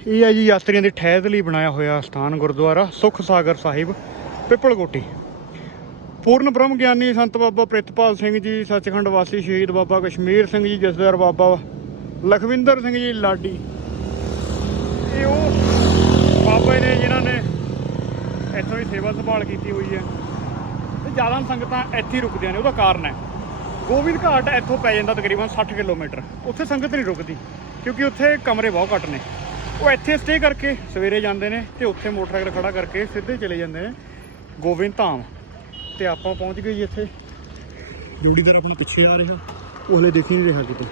ਇਹ ਹੈ ਜੀ ਯਾਤਰੀਆਂ ਦੀ ਠਹਿਰ ਲਈ ਬਣਾਇਆ ਹੋਇਆ ਸਥਾਨ ਗੁਰਦੁਆਰਾ, ਸੁਖ ਸਾਗਰ ਸਾਹਿਬ, ਪਿੱਪਲ ਕੋਟੀ ਪੂਰਨ ਬ੍ਰਹਮ ਗਿਆਨੀ ਸੰਤ ਬਾਬਾ ਪ੍ਰਿਤਪਾਲ ਸਿੰਘ ਜੀ, ਸੱਚਖੰਡ ਵਾਸੀ ਸ਼ਹੀਦ ਬਾਬਾ ਕਸ਼ਮੀਰ ਸਿੰਘ ਜੀ, ਜਸਦਾਰ ਬਾਬਾ ਲਖਵਿੰਦਰ ਸਿੰਘ ਜੀ ਲਾਡੀ। ਇਹ ਉਹ ਬਾਬਾ ਨੇ, ਜਿਨ੍ਹਾਂ ਨੇ ਇੱਥੋਂ ਦੀ ਸੇਵਾ ਸੰਭਾਲ ਕੀਤੀ ਹੋਈ ਹੈ। ਤੇ ਜ਼ਿਆਦਾ ਸੰਗਤਾਂ ਇੱਥੇ ਹੀ ਰੁਕਦੀਆਂ ਨੇ, ਉਹਦਾ ਕਾਰਨ ਹੈ। ਗੋਬਿੰਦ ਘਾਟ ਇੱਥੋਂ ਪੈ ਜਾਂਦਾ ਤਕਰੀਬਨ 60 ਕਿਲੋਮੀਟਰ। ਉੱਥੇ ਸੰਗਤ ਨਹੀਂ ਰੁਕਦੀ, ਕਿਉਂਕਿ ਉੱਥੇ ਕਮਰੇ ਬਹੁਤ ਘੱਟ ਨੇ। ਉਹ ਇੱਥੇ ਸਟੇ ਕਰਕੇ ਸਵੇਰੇ ਜਾਂਦੇ ਨੇ ਤੇ ਉੱਥੇ ਮੋਟਰਸਾਈਕਲ ਖੜਾ ਕਰਕੇ ਸਿੱਧੇ ਚਲੇ ਜਾਂਦੇ ਨੇ ਗੋਬਿੰਦ ਧਾਮ। ਤੇ ਆਪਾਂ ਪਹੁੰਚ ਗਏ ਜੀ ਇੱਥੇ। ਜੋੜੀਦਾਰ ਆਪਣੇ ਪਿੱਛੇ ਆ ਰਿਹਾ। ਉਹ ਹਲੇ ਦਿਖ ਨਹੀਂ ਰਿਹਾ ਕਿਤੇ।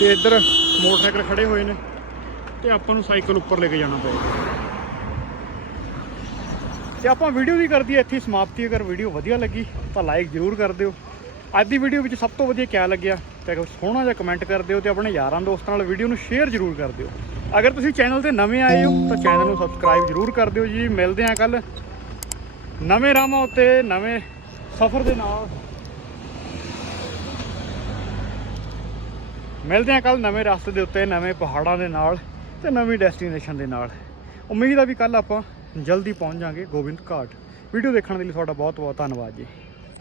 ਤੇ ਇੱਧਰ ਮੋਟਰਸਾਈਕਲ ਖੜੇ ਹੋਏ ਨੇ। ਤੇ ਆਪਾਂ ਨੂੰ ਸਾਈਕਲ ਉੱਪਰ ਲੈ ਕੇ ਜਾਣਾ ਪਏਗਾ ਤੇ ਆਪਾਂ ਵੀਡੀਓ ਦੀ ਕਰਦੀ ਇੱਥੇ ਸਮਾਪਤੀ। ਅਗਰ ਵੀਡੀਓ ਵਧੀਆ ਲੱਗੀ, ਤਾਂ ਲਾਈਕ ਜ਼ਰੂਰ ਕਰ ਦਿਓ। ਅੱਜ ਦੀ ਵੀਡੀਓ ਵਿੱਚ ਸਭ ਤੋਂ ਵਧੀਆ ਕਿਆ ਲੱਗਿਆ, ਤੇ ਅਗਰ ਸੋਹਣਾ ਜਿਹਾ ਕਮੈਂਟ ਕਰ ਦਿਓ ਤੇ ਆਪਣੇ ਯਾਰਾਂ, ਦੋਸਤਾਂ ਨਾਲ ਵੀਡੀਓ ਨੂੰ ਸ਼ੇਅਰ ਜ਼ਰੂਰ ਕਰ ਦਿਓ। ਅਗਰ ਤੁਸੀਂ ਚੈਨਲ ਤੇ ਨਵੇਂ ਆਏ ਹੋ, ਤਾਂ ਚੈਨਲ ਨੂੰ ਸਬਸਕ੍ਰਾਈਬ ਜ਼ਰੂਰ ਕਰ ਦਿਓ ਜੀ। ਮਿਲਦੇ ਹਾਂ ਕੱਲ ਨਵੇਂ ਰਾਹਾਂ ਉੱਤੇ, ਨਵੇਂ ਸਫ਼ਰ ਦੇ ਨਾਲ। ਮਿਲਦੇ ਹਾਂ ਕੱਲ ਨਵੇਂ ਰਸਤੇ ਦੇ ਉੱਤੇ, ਨਵੇਂ ਪਹਾੜਾਂ ਦੇ ਨਾਲ ਤੇ ਨਵੀਂ ਡੈਸਟੀਨੇਸ਼ਨ ਦੇ ਨਾਲ। ਉਮੀਦ ਆ ਵੀ ਕੱਲ ਆਪਾਂ ਜਲਦੀ ਪਹੁੰਚ ਜਾਾਂਗੇ ਗੋਬਿੰਦ ਘਾਟ। ਵੀਡੀਓ ਦੇਖਣ ਦੇ ਲਈ ਤੁਹਾਡਾ ਬਹੁਤ ਬਹੁਤ ਧੰਨਵਾਦ ਜੀ।